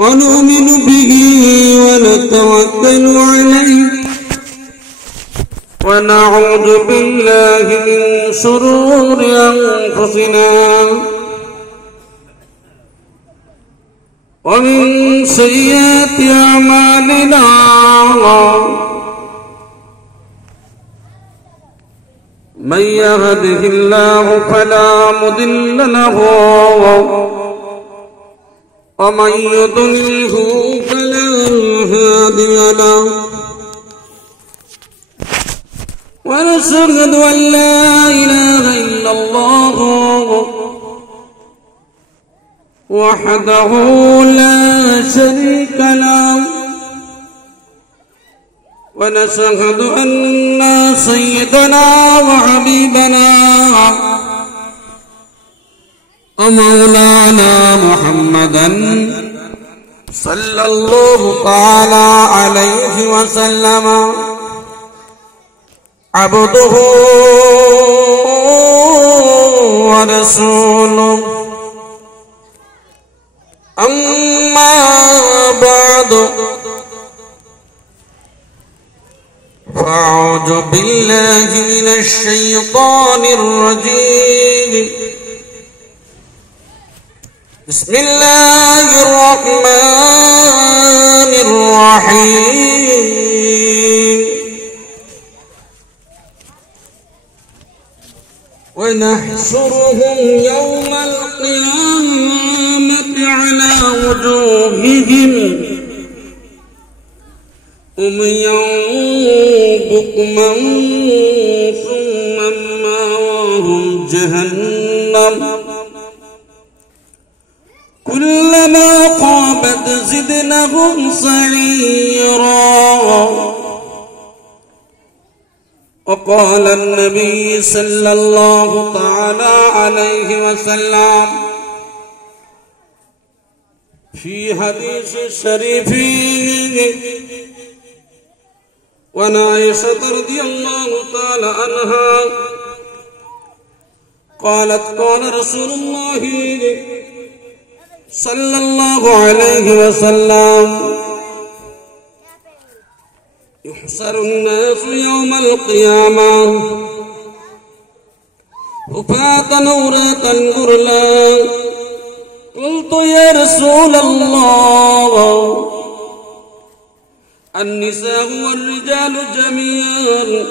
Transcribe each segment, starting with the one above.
ونؤمن به ونتوكل عليه ونعوذ بالله من شرور أنفسنا ومن سيئات أعمالنا من يهده الله فلا مضل له ومن يضلله فلا هادي له ونشهد أن لا إله إلا الله وحده لا شريك له ونشهد أن سيدنا وحبيبنا ومولانا محمدا صلى الله تعالى عليه وسلم عبده ورسوله أما بعد فأعوذ بالله من الشيطان الرجيم بسم الله الرحمن الرحيم ونحشرهم يوم القيامة على وجوههم عميا بكما ثم مأواهم جهنم كلما طابت زدنهم سعيرا وقال النبي صلى الله تعالى عليه وسلم في حديث الشريف وعن عائشة رضي الله تعالى عنها قالت قال رسول الله صلى الله عليه وسلم يحشر الناس يوم القيامة حفاة عراة غرلا قلت يا رسول الله النساء والرجال جميعا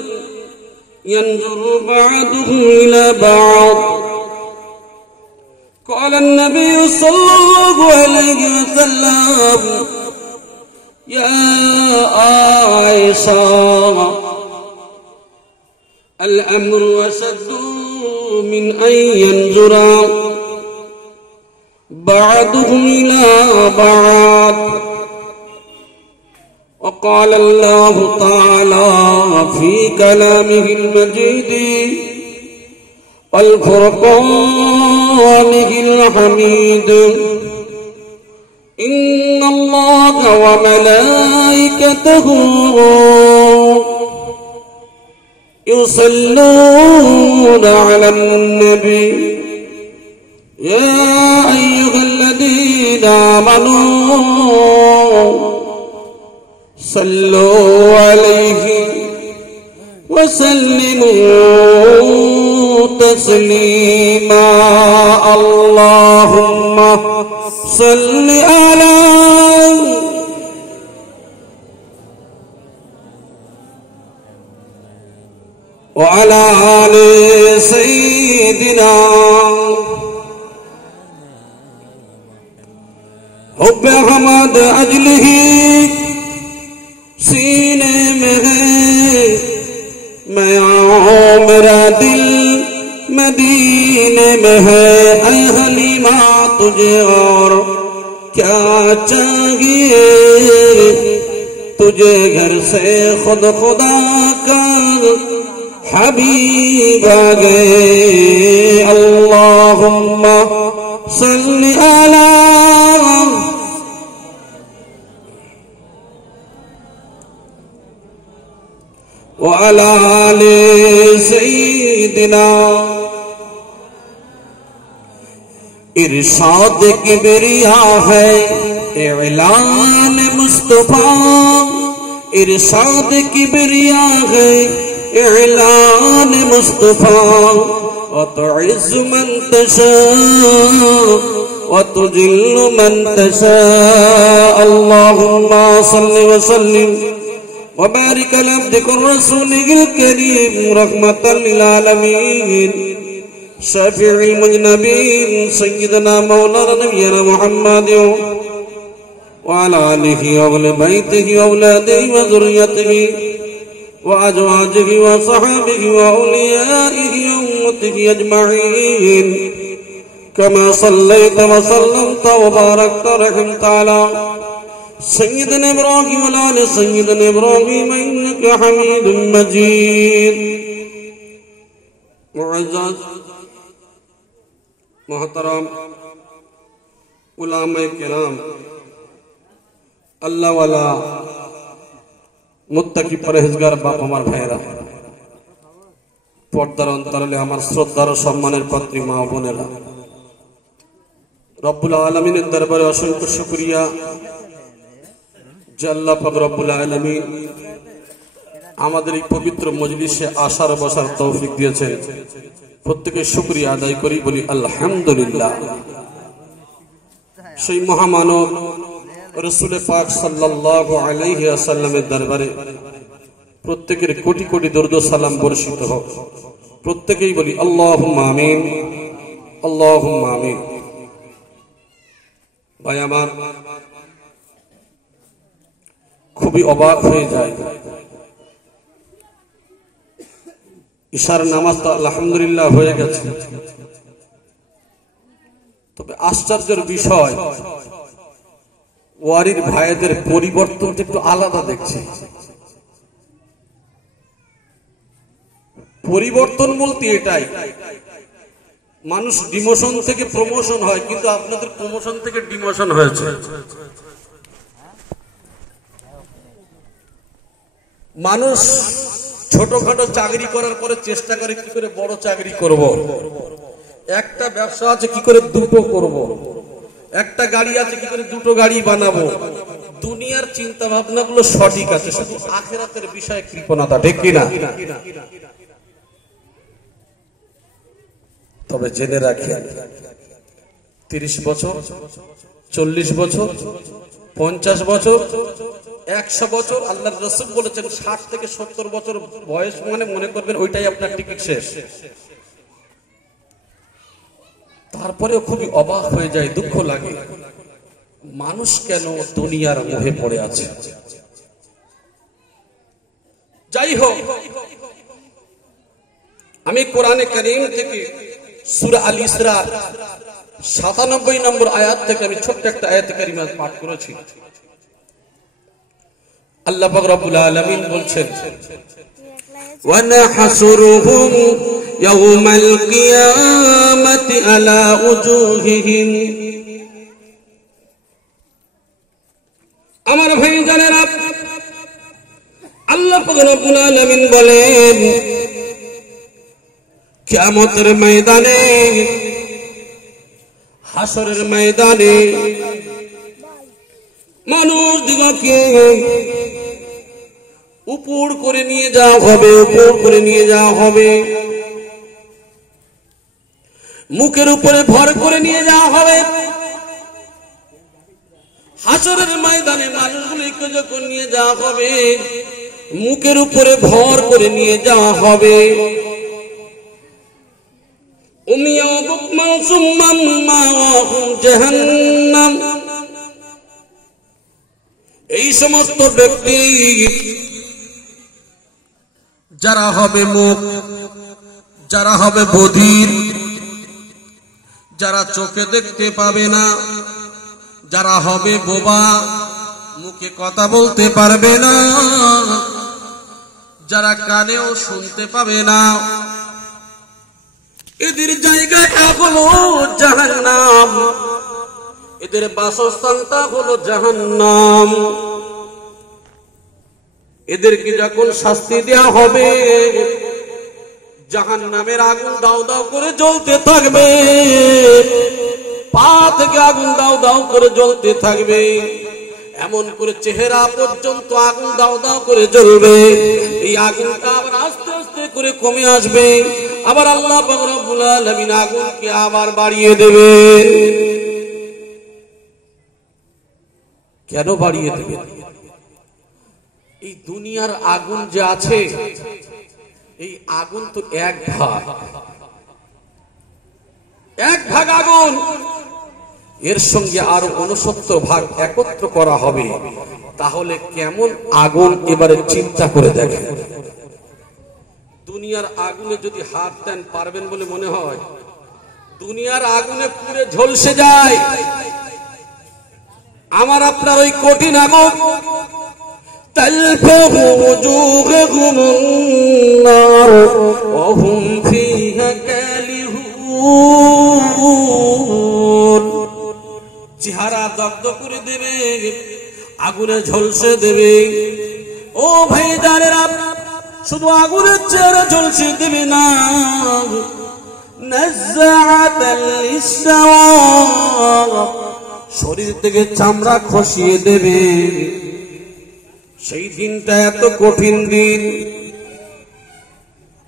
ينظر بعضهم إلى بعض قال النبي صلى الله عليه وسلم يا عائشة الأمر أشد من أن ينظر بعضهم إلى بعض وقال الله تعالى في كلامه المجيد والفرقانه الحميد إن الله وملائكته يصلون على النبي يا أيها الذين آمنوا صلوا عليه وسلموا تسليما اللهم صل على وعلى آل سيدنا حب حمد أجله सीने में है मैं आऊं मेरा दिल मदीने में है ऐ हलीमा तुझे और क्या चाहिए तुझे घर से खुद खुदा का हबीब आ गए अल्लाहुम्मा सल्ली अला وعلى آل سيدنا इरशाद किबरिया है ऐलान मुस्तफा, इरशाद किबरिया है ऐलान मुस्तफा। व तुइज़्ज़ु मन तशा व तुज़िल्लु मन तशा। अल्लाहुम्मा सल्लि व सल्लिम व बारिक अला अब्दिका रसूलिल करीम रहमतल लिल आलमीन शफीउल मुज़नबीन सय्यिदना मौलाना नबियना मुहम्मद व अला आलिहि व अहलि बैतिहि व औलादिहि व ज़ुर्रिय्यतिहि व अज़वाजिहि व सहाबिहि व औलियाइहि व उम्मतिहि अजमईन कमा सल्लैता व सल्लमता व बारकता रहमता अला सय्यिदना इब्राहीम व अला आलि सय्यिदना इब्राहीम इन्नका हमीदुम मजीद। मुअज़्ज़ज़ मोहतरम उलामाए किराम, अल्लाह वाला मुत्ताकी परहेजगार बाप আমার ভাইরা, পর্দার অন্তরালে আমার শ্রদ্ধার ও সম্মানের পাত্রী মা ও বোনেরা, রব্বুল আলামিনের দরবারে অসংখ্য শুকরিয়া যে আল্লাহ পাক রব্বুল আলামিন আমাদের এই পবিত্র মজলিসে আসার বসার তৌফিক দিয়েছেন। প্রত্যেকের শুকরিয়া আদায় করি, বলি আলহামদুলিল্লাহ। সেই মহামানব রাসূল পাক সাল্লাল্লাহু আলাইহি ওয়াসাল্লামের দরবারে প্রত্যেকের কোটি কোটি দরুদ ও সালাম বর্ষিত হোক। প্রত্যেকেই বলি আল্লাহুম্মা আমিন, আল্লাহুম্মা আমিন। ভাই আমার, খুবই অবাক হয়ে যায়, ইশার নামাজ তো আলহামদুলিল্লাহ হয়ে গেছে, তবে আশ্চর্যের বিষয় ওয়ারির ভাইদের পরিবর্তন একটু আলাদা দেখছি। পরিবর্তন বলতে এটাই, মানুষ ডিমোশন থেকে প্রমোশন হয়, কিন্তু আপনাদের প্রমোশন থেকে ডিমোশন হয়েছে। মানুষ ছোটখাটো চাকরি করার পরে চেষ্টা করে কি করে বড় চাকরি করব, একটা ব্যবসা আছে কি করে দুটো করব, একটা গাড়ি আছে কি করে দুটো গাড়ি বানাবো। দুনিয়ার চিন্তা ভাবনা গুলো সঠিক আছে, শুধু আখিরাতের বিষয়ে কৃপণতা, ঠিক কিনা? তবে জেনে রাখেন, 30 বছর, 40 বছর, 50 বছর, 100 বছর, আল্লাহর রাসূল বলেছেন 60 থেকে 70 বছর বয়স মানে মনে করবেন ওইটাই আপনার টিকিট শেষ। তারপরেও খুবই অবাক হয়ে যায়, দুঃখ লাগে, মানুষ কেন দুনিয়ার মোহে পড়ে আছে। যাই হোক, আমি কোরআনে কারীম থেকে সূরা আল ইসরা 97 নম্বর আয়াত থেকে আমি ছোট্ট একটা আয়াত কারিমা পাঠ করেছি। আল্লাহ পাক রব্বুল আলামিন বলছেন, ওয়া নাহশুরুহুম ইয়াওমাল কিয়ামাতি আলা উজুহিহিম। আমার ভাই জানেরা, আল্লাহ পাক রব্বুল আলামিন বলেন, কিয়ামতের ময়দানে, হাসরের ময়দানে মানুষ দিগকে উপর করে নিয়ে যাওয়া হবে, উপর করে নিয়ে যাওয়া হবে, মুখের উপরে ভর করে নিয়ে যাওয়া হবে। হাসরের ময়দানে মানুষগুলিকে যখন নিয়ে যাওয়া হবে, মুখের উপরে ভর করে নিয়ে যাওয়া হবে। উমিয়া বুকমান সুম্মান মাওয়াহুম জাহান্নাম। এই সমস্ত ব্যক্তি যারা হবে মুখ, যারা হবে বধির, যারা চোখে দেখতে পাবে না, যারা হবে বোবা, মুখে কথা বলতে পারবে না, যারা কানেও শুনতে পাবে না, এদের জায়গাটা হলো জাহান্নাম, এদের বাসস্থানটা হলো জাহান্নাম। এদেরকে যখন শাস্তি দেওয়া হবে, জাহান্নামের আগুন দাও দাও করে জ্বলতে থাকবে। পা থেকে আগুন দাও দাও করে জ্বলতে থাকবে, এমন করে চেহারা পর্যন্ত আগুন দাও দাও করে জ্বলবে। এই আগুনটা আবার আস্তে আস্তে করে কমে আসবে, আবার আল্লাহ পাক রব্বুল আলামিন আগুনকে আবার বাড়িয়ে দেবে। কেন বাড়িয়ে দেবে? এই দুনিয়ার আগুন যে আছে, এই আগুন তো এক ভাগ আগুন, এর সঙ্গে আরো 69 ভাগ একত্র করা হবে। তাহলে কেমন আগুন এবারে চিন্তা করে দেখেন। দুনিয়ার আগুনে যদি হাত দেন পারবেন বলে মনে হয়? দুনিয়ার আগুনে পুড়ে ঝলসে যায়। আমার আপনার ওই কঠিন আগুন, তালফাহু ওজুহুহুম নার ওয়া হুম ফিহা কালিহুন, চেহারা দগ্ধ করে দেবে, আগুনে ঝলসে দেবে। ও ভাই জানেরা, শুধু আগুনের চেহারা ঝলসে দেবে না, নাযাআতাল লিসসাওয়া, শরীর থেকে চামড়া খসিয়ে দেবে। সেই দিনটা এত কঠিন দিন।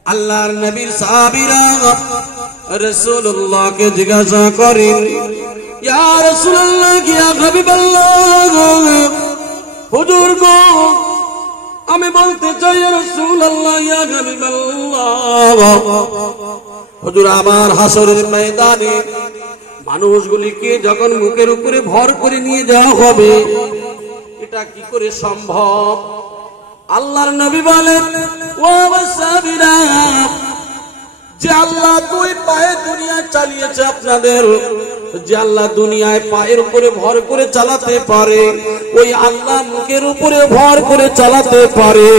আল্লাহর নবীর সাহাবীরা রাসূলুল্লাহকে জিজ্ঞাসা করেন, ইয়া রাসূলুল্লাহ, ইয়া হাবিবাল্লাহ, হুজুর গো, আমি বলতে চাই ইয়া রাসূলুল্লাহ, ইয়া হাবিবাল্লাহ, হুজুর আমার হাসরের ময়দানে মানুষগুলিকে যখন মুখের উপরে ভর করে নিয়ে যাওয়া হবে, এটা কি করে সম্ভব? আল্লাহর নবী বলেন, ও সাহাবীরা, যে আল্লাহ দুই পায়ে দুনিয়া চালিয়েছে আপনাদের, যে আল্লাহ দুনিয়ায় পায়ের উপরে ভর করে চালাতে পারে, ওই আল্লাহ মুখের উপরে ভর করে চালাতে পারে।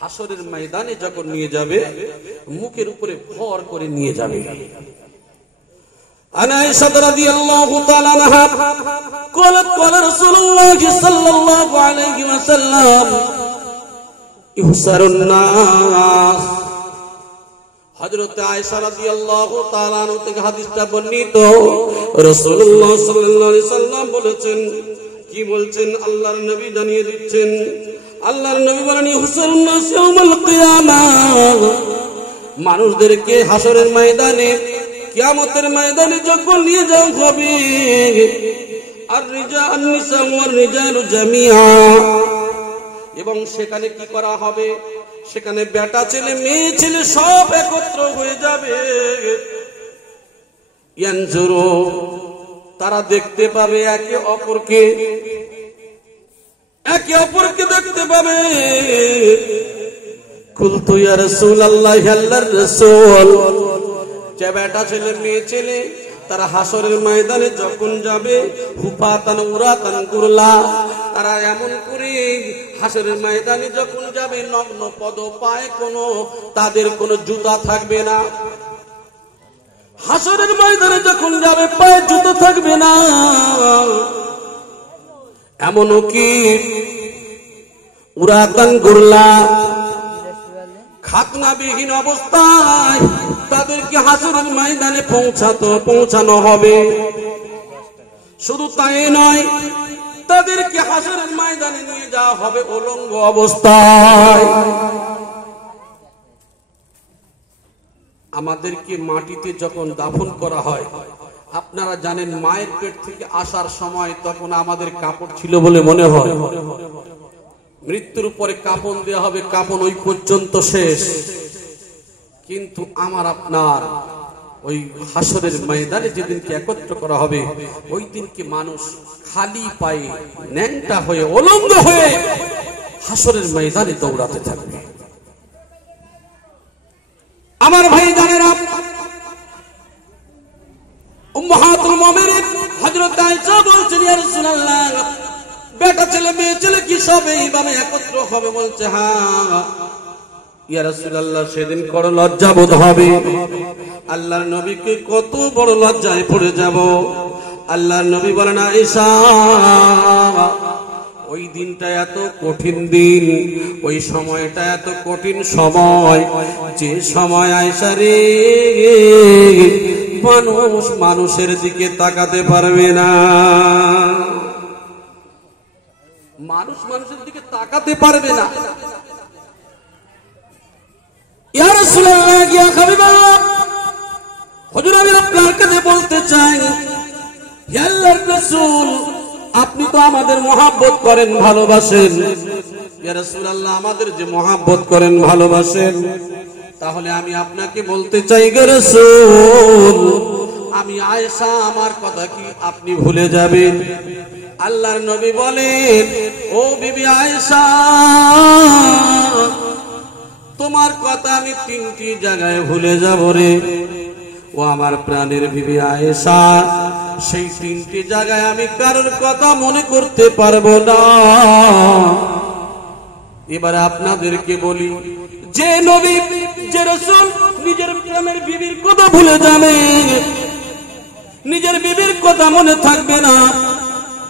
হাসরের ময়দানে যখন নিয়ে যাবে, মুখের উপরে ভর করে নিয়ে যাবে। আয়েশা রাদিয়াল্লাহু তাআলা আনহা قالت قال رسول الله صلى الله عليه وسلم يحشر الناس। হযরত আয়েশা রাদিয়াল্লাহু তাআলা আনহা থেকে হাদিসটা বর্ণিত। রাসূলুল্লাহ সাল্লাল্লাহু আলাইহি সাল্লাম বলেছেন, কি বলছেন? আল্লাহর নবী জানিয়ে দিচ্ছেন। আল্লাহর নবী বলেন, ইহসারুন নাস ইয়াউমাল কিয়ামাহ, মানুষদেরকে হাসরের ময়দানে, কিয়ামতের ময়দানে যখন নিয়ে যাওয়া হবে, আর রিজাল নিসা ওয়ার রিজালু জামিআ, এবং সেখানে কি করা হবে? সেখানে বেটা ছেলে মেয়ে ছেলে সব একত্র হয়ে যাবে। ইয়ানজুরু, তারা দেখতে পাবে একে অপরকে, একে অপরকে দেখতে পাবে। কুলতু ইয়া রাসূলুল্লাহ, আল্লাহর রাসূল, যে বেটা ছেলে মেয়ে ছেলে তারা হাসরের ময়দানে যখন যাবে, হুফাতান উরাতান গুরলা, তারা এমন করে হাসরের ময়দানে যখন যাবে, নগ্ন পদ, পায়ে তাদের কোনো জুতা থাকবে না। হাসরের ময়দানে যখন যাবে, পায়ে জুতা থাকবে না। এমনও কি উরাতান গুরলা, খাতনাবিহীন অবস্থায় তাদেরকে হাসরের ময়দানে পৌঁছানো হবে। শুধু তাই নয়, তাদেরকে হাসরের ময়দানে নিয়ে যাওয়া হবে উলঙ্গ অবস্থায়। আমাদেরকে মাটিতে যখন দাফন করা হয়, আপনারা জানেন মায়ের পেট থেকে আসার সময় তখন আমাদের কাপড় ছিল বলে মনে হয়। মৃত্যুর পরে কাফন দেওয়া হবে, কাফন ওই পর্যন্ত শেষ। কিন্তু আমার আপনার ওই হাসরের ময়দানে যেদিনকে একত্র করা হবে, ওই দিনকে মানুষ খালি পায়ে, ন্যাংটা হয়ে, উলঙ্গ হয়ে হাসরের ময়দানে দৌড়াতে থাকবে। আমার ভাই জানেরা, উম্মাহাতুল মুমিনিন হযরত আয়েশা বলছেন, ইয়া রাসূলুল্লাহ, বেটা ছেলে মেয়ে ছেলে কি সব এইভাবে একত্র হবে? বলছে, হ্যাঁ ইয়া রাসূলুল্লাহ, সেদিন বড় লজ্জা বোধ হবে। আল্লাহর নবীকে কত বড় লজ্জায় পড়ে যাব। আল্লাহর নবী বলেন, আয়েশা, ওই দিনটা এত কঠিন দিন, ওই সময়টা এত কঠিন সময়, যে সময় আয়েশা রে মানুষ মানুষের দিকে তাকাতে পারবে না। মানুষ মানুষের দিকে তাকাতে পারবে না। ইয়া রাসূলুল্লাহ, ইয়া হাবিবাল্লাহ, হুজুর আমি আপনার কাছে বলতে চাই, হে আল্লাহর রাসূল, আপনি তো আমাদের মহব্বত করেন, ভালোবাসেন। ইয়া রাসূলুল্লাহ, আমাদের যে মহব্বত করেন, ভালোবাসেন, তাহলে আমি আপনাকে বলতে চাই গো রাসূল, আমি আয়েশা, আমার কথা কি আপনি ভুলে যাবেন? আল্লাহর নবী বলেন, ও বিবি আয়েশা, তোমার কথা আমি 3টি জায়গায় ভুলে যাব রে। ও আমার প্রাণের বিবি আয়েশা, সেই 3টি জায়গায় আমি কারোর কথা মনে করতে পারবো না। এবারে আপনাদেরকে বলি, যে নবী, যে রাসূল নিজের প্রাণের বিবির কথা ভুলে যাবে, নিজের বিবির কথা মনে থাকবে না,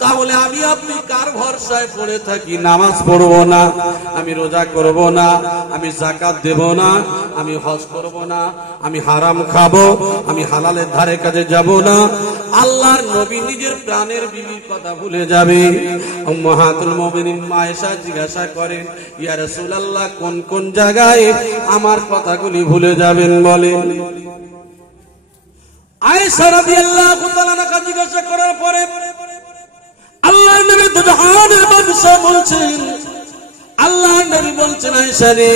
তাহলে আমি আপনি কার ভরসায় পড়ে থাকি? নামাজ পড়বো না, আমি রোজা করব না, আমি যাকাত দেব না, আমি হজ করব না, আমি হারাম খাবো, আমি হালালের ধারে কাজে যাব না। আল্লাহর নবী নিজের প্রাণের বিবির কথা ভুলে যাবে। উম্মাহাতুল মুমিনিন আয়েশা জিজ্ঞাসা করেন, ইয়া রাসূলুল্লাহ, কোন কোন জায়গায় আমার কথাগুলি ভুলে যাবেন বলেন? আয়েশা রাদিয়াল্লাহু তাআলা আনহা জিজ্ঞাসা করার পরে আল্লাহর নবী দুজাহানের বাদশা বলছেন, আল্লাহর নবী বলছেন, আয়েশা রে,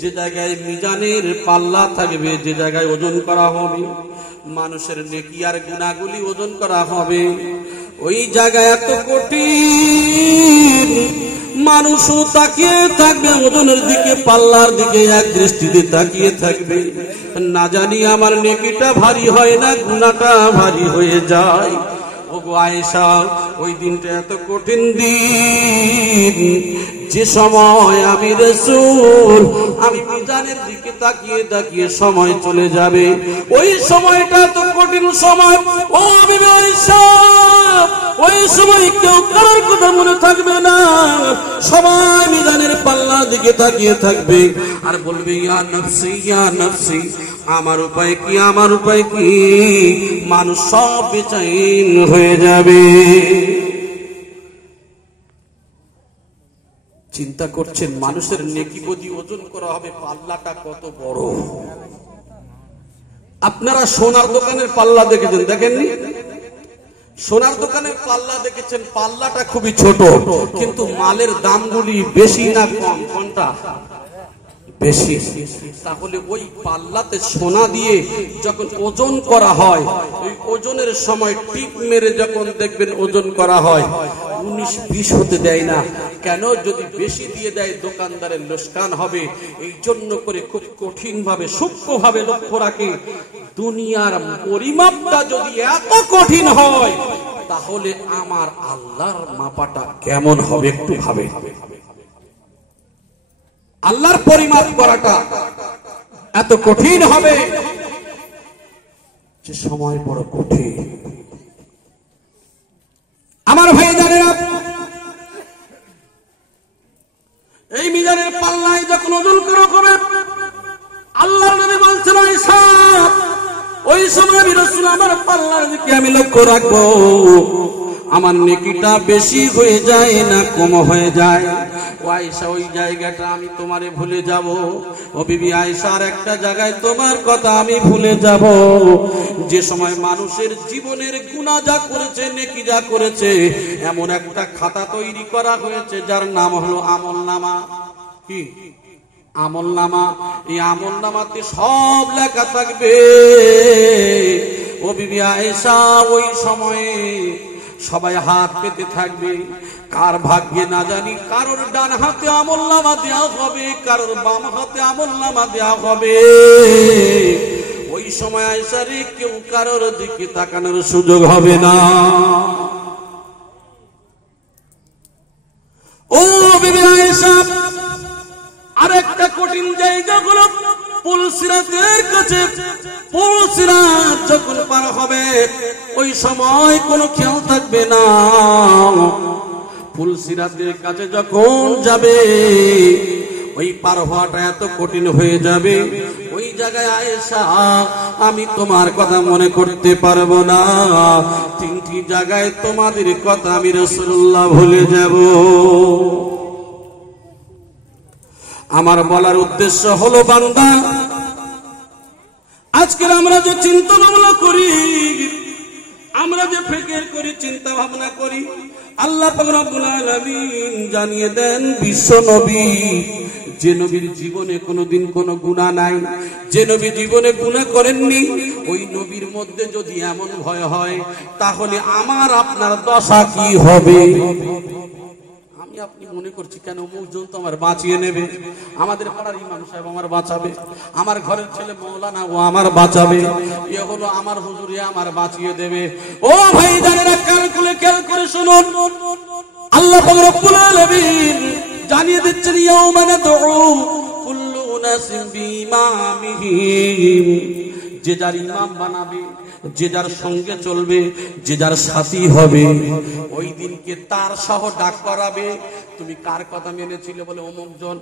যে জায়গায় মিজানের পাল্লা থাকবে, যে জায়গায় ওজন করা হবে, মানুষের নেকি আর গুনাহগুলি ওজন করা হবে, ওই জায়গায় এত কঠিন, মানুষও তাকিয়ে থাকবে ওজনের দিকে, পাল্লার দিকে এক দৃষ্টিতে তাকিয়ে থাকবে। না জানি আমার নেকিটা ভারী হয় না গুনাহটা ভারী হয়ে যায়। ওগো আয়েশা, ওই দিনটা এত কঠিন দিন, যে সময় আমি রাসূল, আমি মিজানের দিকে তাকিয়ে তাকিয়ে সময় চলে যাবে, ওই সময়টা তো কঠিন সময়। ও বিবি আয়েশা, ওই সময় কেউ কারোর কথা মনে থাকবে না, সবাই মিজানের পাল্লার দিকে তাকিয়ে থাকবে আর বলবে, ইয়া নফসি, ইয়া নফসি, আমার উপায় কি, আমার উপায় কি? মানুষ সব বেচैन হয়ে যাবে। চিন্তা করছেন, মানুষের নেকি বদি ওজন করা হবে, পাল্লাটা কত বড়। আপনারা সোনার দোকানের পাল্লা দেখেছেন, দেখেননি? সোনার দোকানের পাল্লা দেখেছেন, পাল্লাটা খুবই ছোট, কিন্তু মালের দামগুলি বেশি না কম? কোনটা বেশি? তাহলে ওই পাল্লাতে সোনা দিয়ে যখন ওজন করা হয়, ওই ওজনের সময় টিপ মেরে যখন দেখবেন ওজন করা হয়, 19-20 হতে দেয় না। কেন? যদি বেশি দিয়ে দেয় দোকানদারের লোকসান হবে। এই জন্য করে খুব কঠিন ভাবে, সূক্ষ্ম ভাবে লক্ষ্য রাখে, দুনিয়ার পরিমাপটা যদি এত কঠিন হয়, তাহলে আমার আল্লাহর মাপাটা কেমন হবে একটু ভাবে। আল্লাহর পরিমাপ করাটা এত কঠিন হবে, যে সময় বড় কঠিন। আমার ভাই জানেন, এই মিজানের পাল্লায় যখন ওজন করা হবে, আল্লাহর নবী বলছেন, আয়েশা, ওই সময় আমি রাসূল আমার পাল্লার দিকে আমি লক্ষ্য রাখবো, আমার নেকিটা বেশি হয়ে যায় না কম হয়ে যায়। ও আয়েশা, ওই জায়গাটা আমি তোমারে ভুলে যাব। ও বিবি আয়েশা, আর একটা জায়গায় তোমার কথা আমি ভুলে যাব, যে সময় মানুষের জীবনের গুনাহ যা করেছে, নেকি যা করেছে, এমন একটা খাতা তৈরি করা হয়েছে যার নাম হলো আমলনামা। কি আমলনামা? এই আমলনামাতে সব লেখা থাকবে। ও বিবি আয়েশা, ওই সময়ে সবাই হাত পেতে থাকবে, কার ভাগ্যে না জানি কারোর ডান হাতে আমলনামা দেওয়া হবে, কারোর বাম হাতে আমলনামা দেওয়া হবে। ওই সময় আয়েশা রে, কেউ কারোর দিকে তাকানোর সুযোগ হবে না। ও বিবি আয়েশা, আরেকটা কঠিন জায়গা হলো পুলসিরাতের কাছে। পুলসিরাত যখন পার হবে, ওই সময় কোনো খেয়াল থাকবে না। পুলসিরাতের কাছে যখন যাবে, ওই পার হওয়াটা এত কঠিন হয়ে যাবে, ওই জায়গায় আয়েশা আমি তোমার কথা মনে করতে পারবো না, তিনটি জায়গায় তোমাদের কথা আমি রাসূলুল্লাহ ভুলে যাব। আমার বলার উদ্দেশ্য হলো বান্দা, আজকে আমরা যে চিন্তা ভাবনা করি, আমরা যে ফিকির করি, চিন্তা ভাবনা করি, আল্লাহ পাক রব্বুল আলামিন জানিয়ে দেন বিশ্ব নবী, যে নবীর জীবনে কোনোদিন কোনো গুনাহ নাই, যে নবী জীবনে গুনাহ করেননি, ওই নবীর মধ্যে যদি এমন ভয় হয় তাহলে আমার আপনার দশা কি হবে? আমি আপনি মনে করছি কেন মুজন তো আমার বাঁচিয়ে নেবে, আমাদের পাড়ার ইমাম সাহেব আমার বাঁচাবে, আমার ঘরের ছেলে মৌলানা ও আমার বাঁচাবে, এ হলো আমার হুজুর আমার বাঁচিয়ে দেবে। ও ভাই জানেরা, কান খুলে খেয়াল করে শুনুন, আল্লাহ পাক রব্বুল আলামিন জানিয়ে দিচ্ছেন ইয়াউমা নাদউ কুল্লু উনাসিন বিইমামিহিম, যে যার ইমাম বানাবে, যে যার সঙ্গে চলবে, যে যার সাথী হবে, ওই দিনকে তার সহ ডাক করাবে। তুমি কার কথা মেনেছিলে? বলে অমুক জন।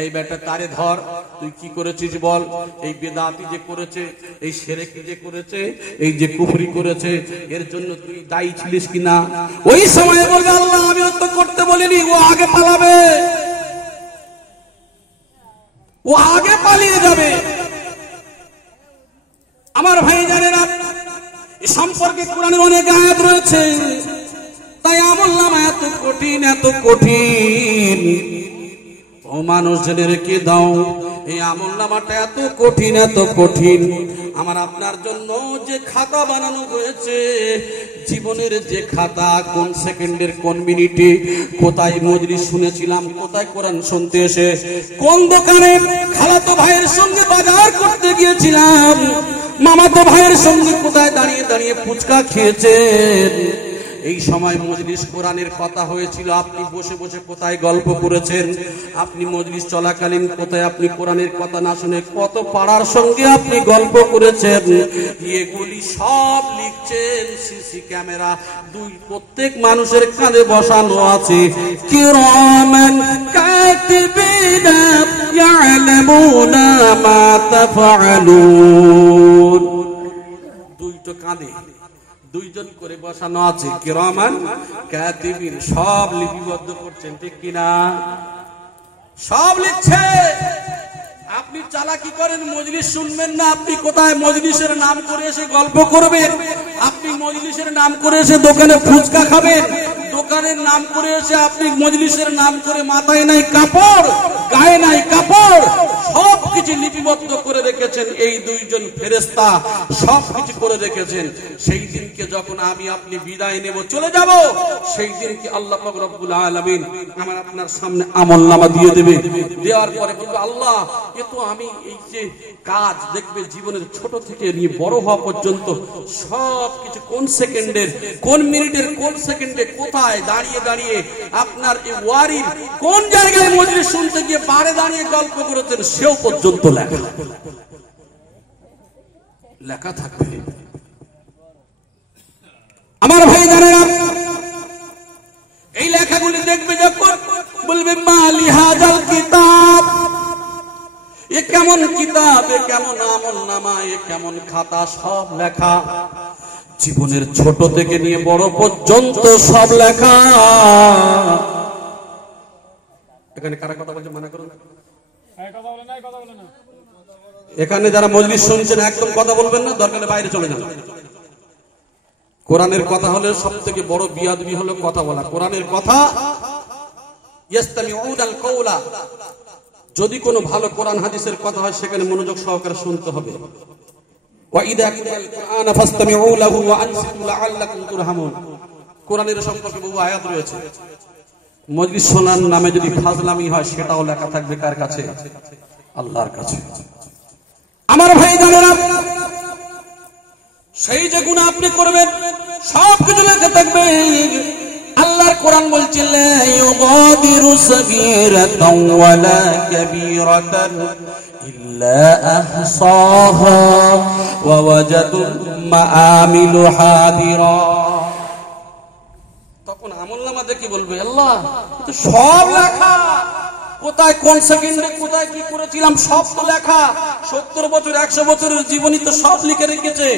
এই বেটা তারে ধর, তুই কি করেছিস বল? এই বেদাতি যে করেছে, এই শিরকি যে করেছে, এই যে কুফরি করেছে, এর জন্য তুই দায়ী ছিলিস কিনা? ওই সময় বলবে আল্লাহ আমি তো করতে বলিনি, ও আগে পালাবে, ও আগে পালিয়ে যাবে। আমার ভাই জানেরা, এ সম্পর্কে কোরআনের অনেক আয়াত রয়েছে, তাই আমলনামা এত কঠিন, এত কঠিন। ও মানুষ জেনে রেখে দাও, এই আমলনামাটা এত কঠিন, এত কঠিন। আমার আপনার জন্য যে খাতা বানানো হয়েছে, জীবনের যে খাতা, কোন সেকেন্ডের কোন মিনিটে কোথায় মজলিস শুনেছিলাম, কোথায় কোরআন শুনতে এসে, কোন দোকানে খালাতো ভাইয়ের সঙ্গে বাজার করতে গিয়েছিলাম, মামাতো ভাইয়ের সঙ্গে কোথায় দাঁড়িয়ে দাঁড়িয়ে ফুচকা খেয়েছেন, এই সময় মজলিস কোরআনের কথা হয়েছিল, আপনি বসে বসে কোথায় গল্প করেছেন, আপনি মজলিস চলাকালীন কোথায় আপনি কোরআনের কথা না শুনে কত পাড়ার সঙ্গে আপনি গল্প করেছেন, এগুলি সব লিখছেন সিসি ক্যামেরা, প্রত্যেক মানুষের কাঁধে বসানো আছে। কিরামান কাতিবিনা ইয়ালামুনা মা তাফআলুন, দুইটো কাঁধে দুইজন করে বসানো আছে, কিরামান কাতিবিন, সব লিপিবদ্ধ করছেন, ঠিক কিনা? সব লিখছে। আপনি চালাকি করেন, মজলিস শুনবেন না, আপনি কোথায় মজলিসের নাম করে এসে গল্প করবেন, আপনি মজলিসের নাম করে এসে দোকানে ফুচকা খাবেন, দোকানের নাম করে এসে আপনি মজলিসের নাম করে মাথায় নাই কাপড়, গায়ে নাই কাপড়, সবকিছু লিপিবদ্ধ করে রেখেছেন এই দুইজন ফেরেশতা, সবকিছু করে রেখেছেন। সেই দিনকে যখন আমি আপনি বিদায় নেব, চলে যাব, সেই দিনকে আল্লাহ পাক রব্বুল আলামিন আমার আপনার সামনে আমলনামা দিয়ে দেবে। দেওয়ার পরে বলবে আল্লাহ, এ তো আমি এই যে কাজ দেখবে জীবনের ছোট থেকে নিয়ে বড় হওয়া পর্যন্ত সবকিছু কোন সেকেন্ডের কোন মিনিটের কোন সেকেন্ডে কোথায় দাঁড়িয়ে দাঁড়িয়ে আপনার এই ওয়ারির কোন জায়গায় মজলিস শুনতে গিয়ে বারে দাঁড়িয়ে গল্প করেছেন, সেও পর্যন্ত লেখা থাকবে। আমার ভাই জানেন, এই লেখাগুলি দেখবে যখন বলবে মালি হাজাল কিতাব, এ কেমন কিতাব, এ কেমন আমলনামা, এ কেমন খাতা, সব লেখা, জীবনের ছোট থেকে নিয়ে বড় পর্যন্ত সব লেখা। এখানে কারা কথা বলছে মানা করুন, এখানে যারা মজলিস শুনছেন একদম কথা বলবেন না, দরকারে বাইরে চলে যান। কোরআনের কথা হলে সব থেকে বড় বিয়াদবি হলো কথা বলা। কোরআনের কথা ইয়াস্তামিউনাল কাওলা, যদি কোনো ভালো কোরআন হাদিসের কথা হয় সেখানে মনোযোগ সহকারে শুনতে হবে। ওয়া ইযা কিরাল কুরআন ফাসতামিউ লাহু ওয়া আনসিতু লাআল্লাকুম তুরহামুন, কোরআনের সম্পর্কে বহু আয়াত রয়েছে। মজলিস শোনার নামে যদি ফাজলামি হয় সেটাও লেখা থাকবে কার কাছে? আল্লাহর কাছে। আমার ভাই জানেরা, সেই যে গুনাহ আপনি করবেন সব কিছু লেখা থাকবে। আল্লাহর কোরআন বলছে লা ইউগাদিরু সাগীরাতান ওয়ালা কাবীরাতান ইল্লা আহসাহা ওয়া ওয়াজাদু মা আমিলু হাদিরা। তখন আমলনামা দেখে বলবে আল্লাহ, তো সব লেখা, কোথায় কোন সেকেন্ডে কোথায় কি করেছিলাম সব তো লেখা। 70 বছর 100 বছরের জীবনী তো সব লিখে রেখেছে।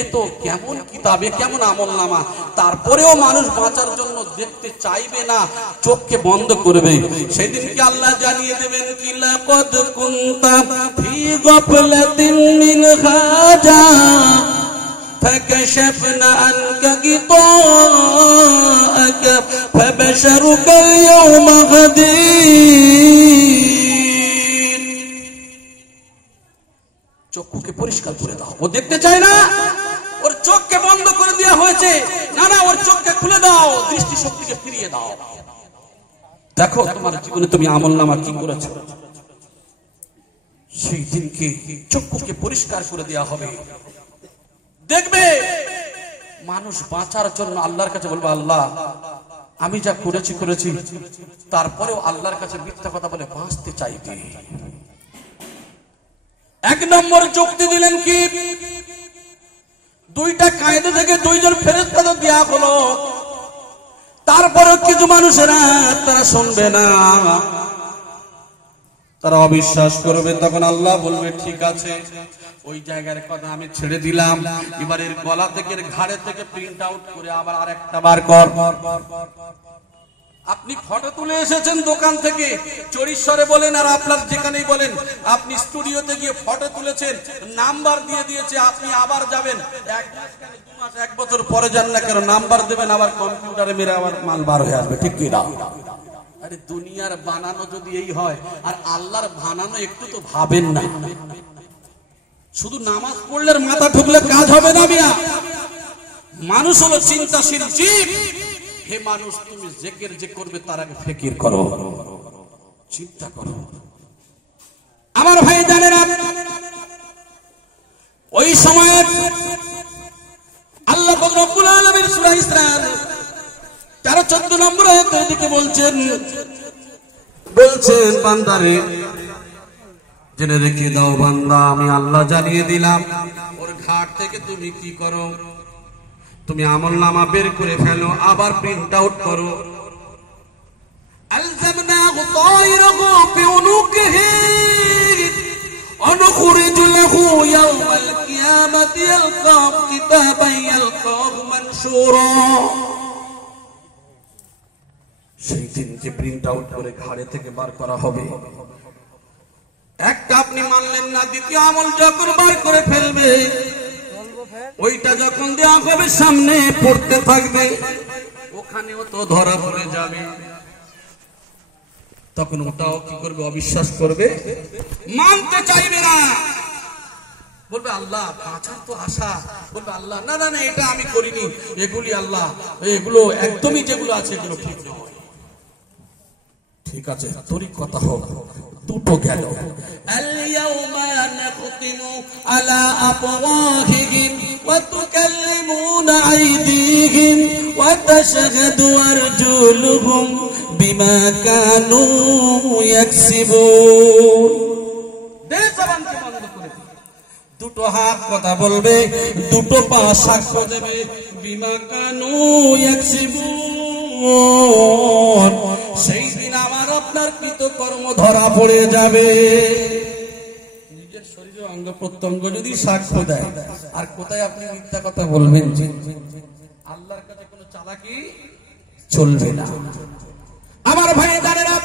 এ তো কেমন কিতাবে, কেমন আমলনামা। তারপরেও মানুষ বাঁচার জন্য দেখতে চাইবে না, চোখকে বন্ধ করবে। সেদিন কি আল্লাহ জানিয়ে দেবেন কি লাকাদ কুনতা ফি গাফলাতিন মিন হাজা فكشفنا عنك غطاءك فبشرك اليوم غدير। চক্ষুকে পরিষ্কার করে দাও, ও দেখতে চায় না, ওর চোখকে বন্ধ করে দেওয়া হয়েছে। না না, ওর চোখকে খুলে দাও, দৃষ্টি শক্তিকে ফিরিয়ে দাও। দেখো তোমার জীবনে তুমি আমলনামা কি করেছো। সেই দিনকে চক্ষুকে পরিষ্কার করে দেওয়া হবে। দেখবে মানুষ বাঁচার জন্য আল্লাহর কাছে বলবে আল্লাহ আমি যা করেছি তারপরেও আল্লাহর কাছে মিথ্যা কথা বলে বাঁচতে চাইবে। এক নম্বর যুক্তি দিলেন কি, দুইটা কায়দা থেকে দুইজন ফেরেশতা দেয়া হলো, তারপরেও কিছু মানুষেরা তারা শুনবে না, তারা অবিশ্বাস করবে। তখন আল্লাহ বলবে ঠিক আছে, ওই জায়গার কথা আমি ছেড়ে দিলাম, এবার এর গলা থেকে ঘাড়ে থেকে প্রিন্ট আউট করে আবার আরেকটা বার কর। আপনি ফটো তুলে এসেছেন দোকান থেকে, চরিশ্বরে বলেন আর আপনার যেখানেই বলেন, আপনি স্টুডিওতে গিয়ে ফটো তুলেছেন, নাম্বার দিয়ে দিয়েছে, আপনি আবার যাবেন, 1 মাস 2 মাস 1 বছর পরে যান না কেন, নাম্বার দেবেন, আবার কম্পিউটারে মেরে আবার মাল বার হয়ে আসবে, ঠিক কি না? আরে দুনিয়ার বানানো যদি এই হয়, আর আল্লাহর বানানো একটু তো ভাবেন না। শুধু নামাজ পড়লে মাথা ঢুকলে কাজ হবে না মিয়া। মানুষ হলো চিন্তাশীল জীব। হে মানুষ, তুমি জিকির যে করবে তার আগে ফিকির করো, চিন্তা করো। আমার ভাই জানেন, ওই সময় আল্লাহ রব্বুল আলামিন সূরা ইসরা 13-14 নম্বর আয়াতের দিকে বলছেন বান্দারে জেনে রেখে দাও বান্দা, আমি আল্লাহ জানিয়ে দিলাম। ওর ঘাট থেকে তুমি কি করো, তুমি আমলনামা বের করে ফেলো, আবার প্রিন্ট আউট করো। আলজামনাহু তায়রাহু বিউনুকিহি অনুখরিজু লাহু ইয়াওমাল কিয়ামাতি ইয়ালকাহু কিতাবান ইয়ালকাহু মানশুরা। সেই দিন যে প্রিন্ট আউট করে ঘাড়ে থেকে বার করা হবে। একটা আপনি মানলেন না, দ্বিতীয় আমল যখন বার করে ফেলবে, ওইটা যখন দেওয়া হবে সামনে পড়তে থাকবে, ওখানেও তো ধরা পড়ে যাবে। তখন ওটাও কি করবে, অবিশ্বাস করবে, মানতে চাইবে না, বলবে আল্লাহ বাঁচার তো আশা, বলবে আল্লাহ না না না এটা আমি করিনি, এগুলি আল্লাহ এগুলো একদমই যেগুলো আছে এগুলো ঠিক নয়। ঠিক আছে, তোরই কথা হোক, দুটো গেল। আল-ইয়াওমা নাখতিমু আলা আফওয়াহিহিম ওয়া তুকাল্লিমুনা আইদিহিম ওয়া তাশহাদু আরজুলুহুম বিমা কানু ইয়াকসিবুন। জবানকে বন্ধ করে দিন, দুটো হাত কথা বলবে, দুটো পা সাক্ষ্য দেবে, বিমা কানু ইয়াকসিবুন। সেই দিন আমার আপনার কৃতকর্ম ধরা পড়ে যাবে। নিজের শরীরে অঙ্গ প্রত্যঙ্গ যদি সাক্ষ্য দেয়, আর কোথায় আপনি মিথ্যা কথা বলবেন? আল্লাহর কাছে কোনো চালাকি চলবে না। আমার ভাই দাঁড়েরা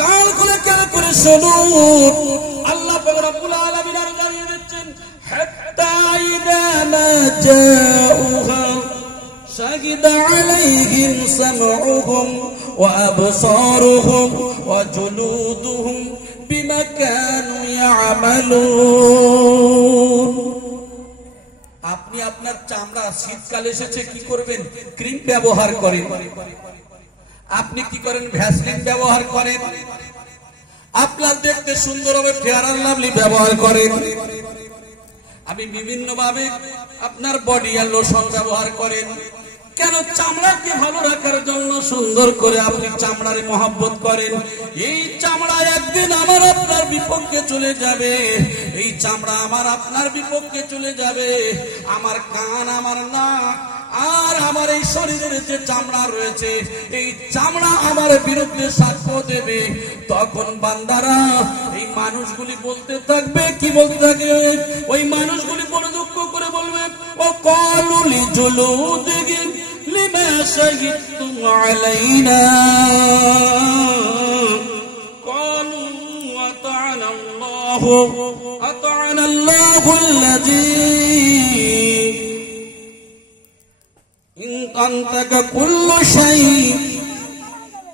কাল করে কাল করে শুনুন, আল্লাহ রাব্বুল আলামিন আর জানিয়ে দিচ্ছেন, হাত্তা ইযা মা জাউহা শাহিদা আলাইহিম সামউহুম ওয়া আবসারুহুম ওয়া জুলুদুহুম বিমা কানু ইয়ামালুন। আপনি আপনার চামড়া, শীতকাল এসেছে, কি করবেন? ক্রিম ব্যবহার করেন। আপনি কি করেন? ভ্যাসলিন ব্যবহার করেন। আপনার দেখতে সুন্দর হবে, ফেয়ার অ্যান্ড লাভলি ব্যবহার করেন। আপনি বিভিন্ন ভাবে আপনার বডি আর লোশন ব্যবহার করেন। কেন? চামড়াকে ভালো রাখার জন্য, সুন্দর করে আপনি চামড়ার মহব্বত করেন। এই চামড়া একদিন আমার আপনার বিপক্ষে চলে যাবে, এই চামড়া আমার আপনার বিপক্ষে চলে যাবে। আমার কান, আমার নাক, আর আমার এই শরীরের যে চামড়া রয়েছে এই চামড়া আমার বিরুদ্ধে সাক্ষ্য দেবে। তখন বান্দারা এই মানুষগুলি বলতে থাকবে, কি বলতে থাকবে? ওই মানুষগুলি বড় দুঃখ করে বলবে, ও কলুলি জুলুদিহিম লিমা শাহিদতুম আলাইনা ক্বালু আতা'না আল্লাহুল্লাযী আনতাকা কুল্লু শাই।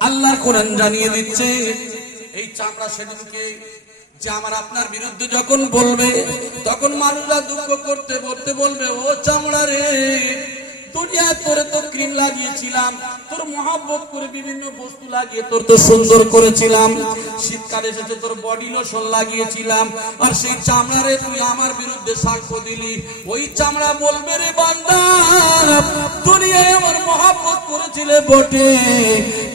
আল্লাহর কোরআন জানিয়ে দিচ্ছে এই চামড়া সেদিনকে যে আমার আপনার বিরুদ্ধে যখন বলবে তখন মানুষরা দুঃখ করতে করতে বলবে, ও চামড়া রে, দুনিয়া তোরে তো ক্রিম লাগিয়েছিলাম, তোর মহব্বত করে বিভিন্ন বস্তু লাগিয়ে তোর তো সুন্দর করেছিলাম, শীতকালে এসেছে তোর বডি লোশন লাগিয়েছিলাম, আর সেই চামড়া রে তুই আমার বিরুদ্ধে সাক্ষ্য দিলি। ওই চামড়া বলবে, রে বান্দা, দুনিয়ায় আমার মহব্বত করেছিলে বটে,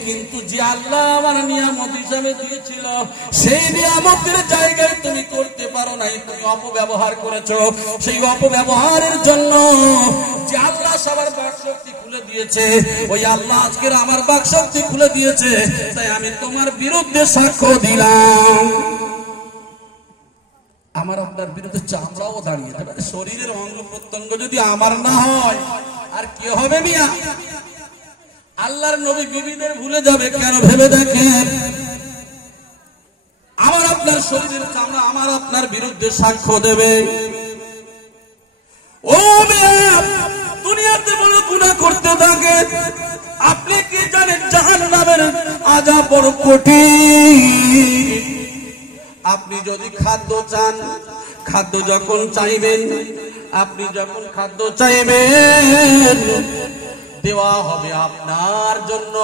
কিন্তু যে আল্লাহ আমার নিয়ামত হিসাবে দিয়েছিল সেই নিয়ামতের জায়গায় তুমি করতে পারো নাই, তুমি অপব্যবহার করেছো। সেই অপব্যবহারের জন্য যে আল্লাহ সবার বাকশক্তি খুলে দিয়েছে, ওই আল্লাহ আজকের আমার বাকশক্তি খুলে দিয়েছে, তাই আমি তোমার বিরুদ্ধে সাক্ষ্য দিলাম। আমার আপনার বিরুদ্ধে চামড়াও দাঁড়িয়ে যাবে। শরীরের অঙ্গ প্রত্যঙ্গ যদি আমার না হয় আর কি হবে মিয়া? আল্লাহর নবী বিবিদের ভুলে যাবে কেন ভেবে দেখেন। আমার আপনার শরীরের চামড়া আমার আপনার বিরুদ্ধে সাক্ষ্য দেবে। ও মিয়া, দুনিয়াতে বড় গুনাহ করতে থাকে, আপনি কি জানেন জাহান্নামের আযাব বড় কঠিন? আপনি যদি খাদ্য চান, খাদ্য যখন চাইবেন, আপনি যখন খাদ্য চাইবেন দেওয়া হবে আপনার জন্য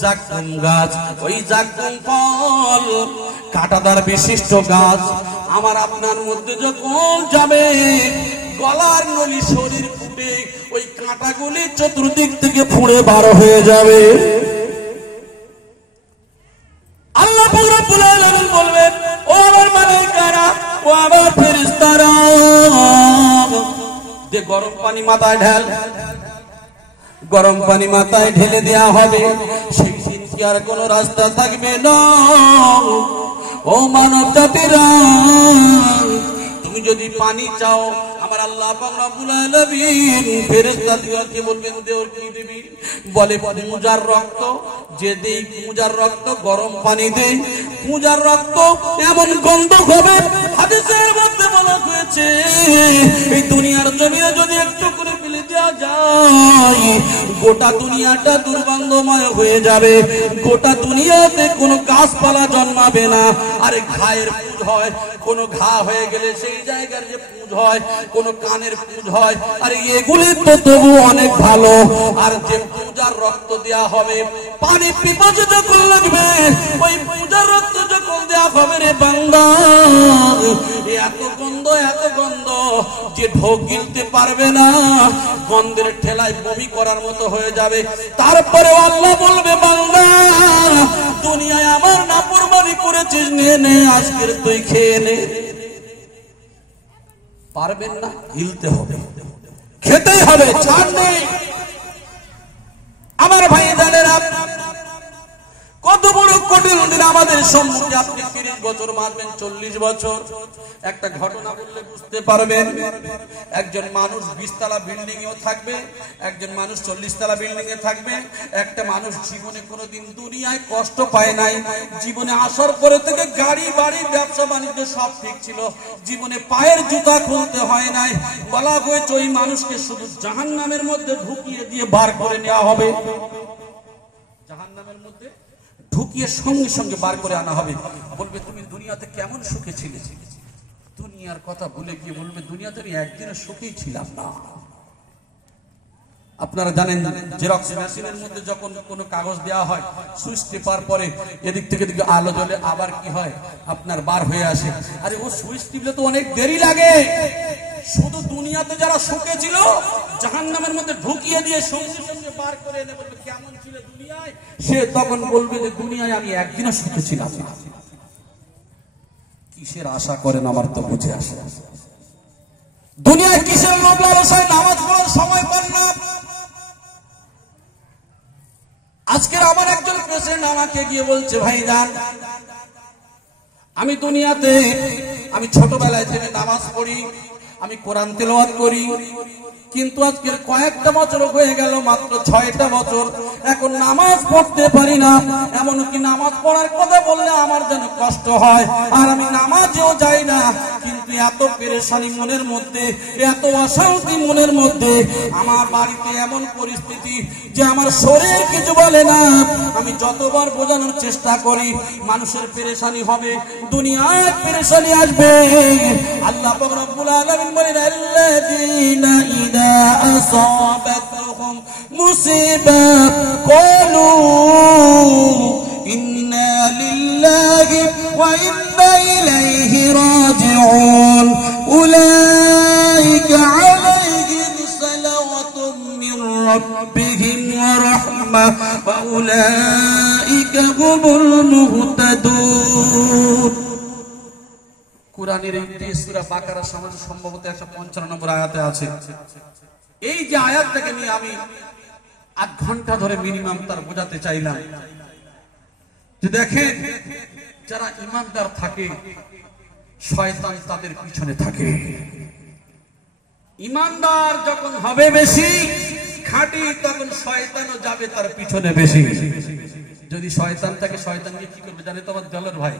জাকুম গাছ। ওই জাকুম ফল কাঁটাদার বিশিষ্ট গাছ আমার আপনার মধ্যে যখন যাবে, গলার নলি শরীর ফুটে ওই কাঁটাগুলি চতুর্দিক থেকে ফুঁড়ে বার হয়ে যাবে। আল্লাহ পাক রব্বুল আলামিন বলবেন, ও আমার মালায়েকারা, ও আমার ফেরেশতারা, যে গরম পানি মাথায় ঢাল। গরম পানি মাথায় ঢেলে দেয়া হবে। সেই দিন কি আর কোন রাস্তা থাকবে না। ও মানব জাতিরা, তুমি যদি পানি চাও, আমার আল্লাহ পাক রব্বুল আলামিন ফেরেশতাদেরকে বলবেন, দেওর কি দিবি? বলে পূজার রক্ত। যে দেই পূজার রক্ত, গরম পানি দেই, পূজার রক্ত এমন গন্ধ হবে, হাদিসের মধ্যে বলা হয়েছে এই দুনিয়ার জমিনে যদি একটু করে ফেলে দেওয়া যায়, গোটা দুনিয়াটা দুর্গন্ধময় হয়ে যাবে। গোটা দুনিয়াতে কোনো গাছপালা জন্মাবে না। আরে ঘায়ের পুঁজ হয়, কোনো ঘা হয়ে গেলে সেই জায়গার যে পুঁজ হয়, কোনো কানের পুঁজ হয়, আরে এগুলি তো তবু অনেক ভালো। আর যে পূজার রক্ত দেয়া হবে, পানি পিপাসা যখন লাগবে, ওই পূজার রক্ত যখন দেয়া হবে, রে বান্দা, এত গন্ধ, এত গন্ধ যে ঢোক গিলতে পারবে না, গন্ধের ঠেলায় বমি করার মতো হয়ে যাবে। তারপরে আল্লাহ বলবে, বান্দা, দুনিয়ায় আমার নাফরমানি করেছিস, নে নে আজকের তুই খেয়ে নে। পারবেন না, গিলতে হবে, খেতেই হবে, ছাড় নেই। আমার ভাই জানেরা, কত বড় কঠিন দিন আমাদের সম্মুখে। আপনি 30 বছর মারবেন, 40 বছর। একটা ঘটনা বললে বুঝতে পারবেন। একজন মানুষ 20 তলা বিল্ডিং এও থাকবে, একজন মানুষ 40 তলা বিল্ডিং এ থাকবে। একটা মানুষ জীবনে কোনোদিন দুনিয়ায় কষ্ট পায় নাই। জীবনে আসার পরে থেকে গাড়ি বাড়ি ব্যবসা বাণিজ্য সব ঠিক ছিল, জীবনে পায়ের জুতা খুলতে হয় নাই। বলা হয়েছে ওই মানুষকে শুধু জাহান্নামের মধ্যে ঢুকিয়ে দিয়ে বার করে নেওয়া হবে। জাহান্নামের মধ্যে ঢুকিয়ে সঙ্গে সঙ্গে বার করে আনা হবে। বলবে, তুমি দুনিয়াতে কেমন সুখে ছিলে? দুনিয়ার কথা ভুলে গিয়ে বলবে, দুনিয়াতে আমি একদিনের সুখেই ছিলাম না। আপনারা জানেন, জেরক্স মেশিনের মধ্যে যখন কোনো কাগজ দেওয়া হয়, সুইচ টিপার পরে এদিক থেকে দিকে আলো জ্বলে, আবার কি হয়, আপনার বার হয়ে আসে। আরে ও সুইচ টিপলে তো অনেক দেরি লাগে। শুধু দুনিয়াতে যারা সুখে ছিল, জাহান্নামের মধ্যে ঢুকিয়ে দিয়ে সঙ্গে সঙ্গে বার করে এনে বলবে, কেমন ছিল দুনিয়ায়? সে তখন বলবে যে দুনিয়ায় আমি একদিনও সুখে ছিলাম না। কিসের আশা করেন আমার তো বুঝে আসে। দুনিয়ায় কিসের লোভ লালসায় নামাজ পড়ার সময় পান না, আজকের আমার একজন পেশেন্ট আমাকে গিয়ে বলছে, ভাইজান আমি দুনিয়াতে আমি ছোটবেলায় থেকে নামাজ পড়ি, আমি কোরআন তেলাওয়াত করি, কিন্তু আজকের কয়েকটা বছর হয়ে গেল, মাত্র 6টা বছর, এখন নামাজ পড়তে পারি না। এমনকি নামাজ পড়ার কথা বললে আমার যেন কষ্ট হয়, আর আমি নামাজেও যাই না। কিন্তু এত পেরেশানি মনের মধ্যে, এত অশান্তি মনের মধ্যে, আমার বাড়িতে এমন পরিস্থিতি যে আমার শরীর কিছু বলে না। আমি যতবার বোঝানোর চেষ্টা করি মানুষের পেরেশানি হবে, দুনিয়ার পেরেশানি আসবে। আল্লাহ পাক রব্বুল আলামিন বলেন, আল্লাযীনা ইযা আসাবাতহুম মুসিবা ক্বালু ইন্না লিল্লাহি ওয়া ইন্না ইলাইহি রাজিউন উলাইকা আলাইহিম সালাওয়াতুম মির রাব্বিহিম ওয়া রাহমাহ ওয়া উলাইকা হুমুল মুহতাদুন। কুরআনের এই সূরা বাকারা সম্ভবত 155 নম্বর আয়াতে আছে। এই যে আয়াতটাকে নিয়ে আমি 8 ঘন্টা ধরে মিনিমাম তার বোঝাতে চাইলাম যে দেখেন, যারা ঈমানদার থাকে শয়তান তাদের পিছনে থাকে। ঈমানদার যখন হবে বেশি খাঁটি, তখন শয়তানও যাবে তার পিছনে বেশি। যদি শয়তান থাকে, শয়তানকে কি করবে জানে তো আমার দলের ভাই?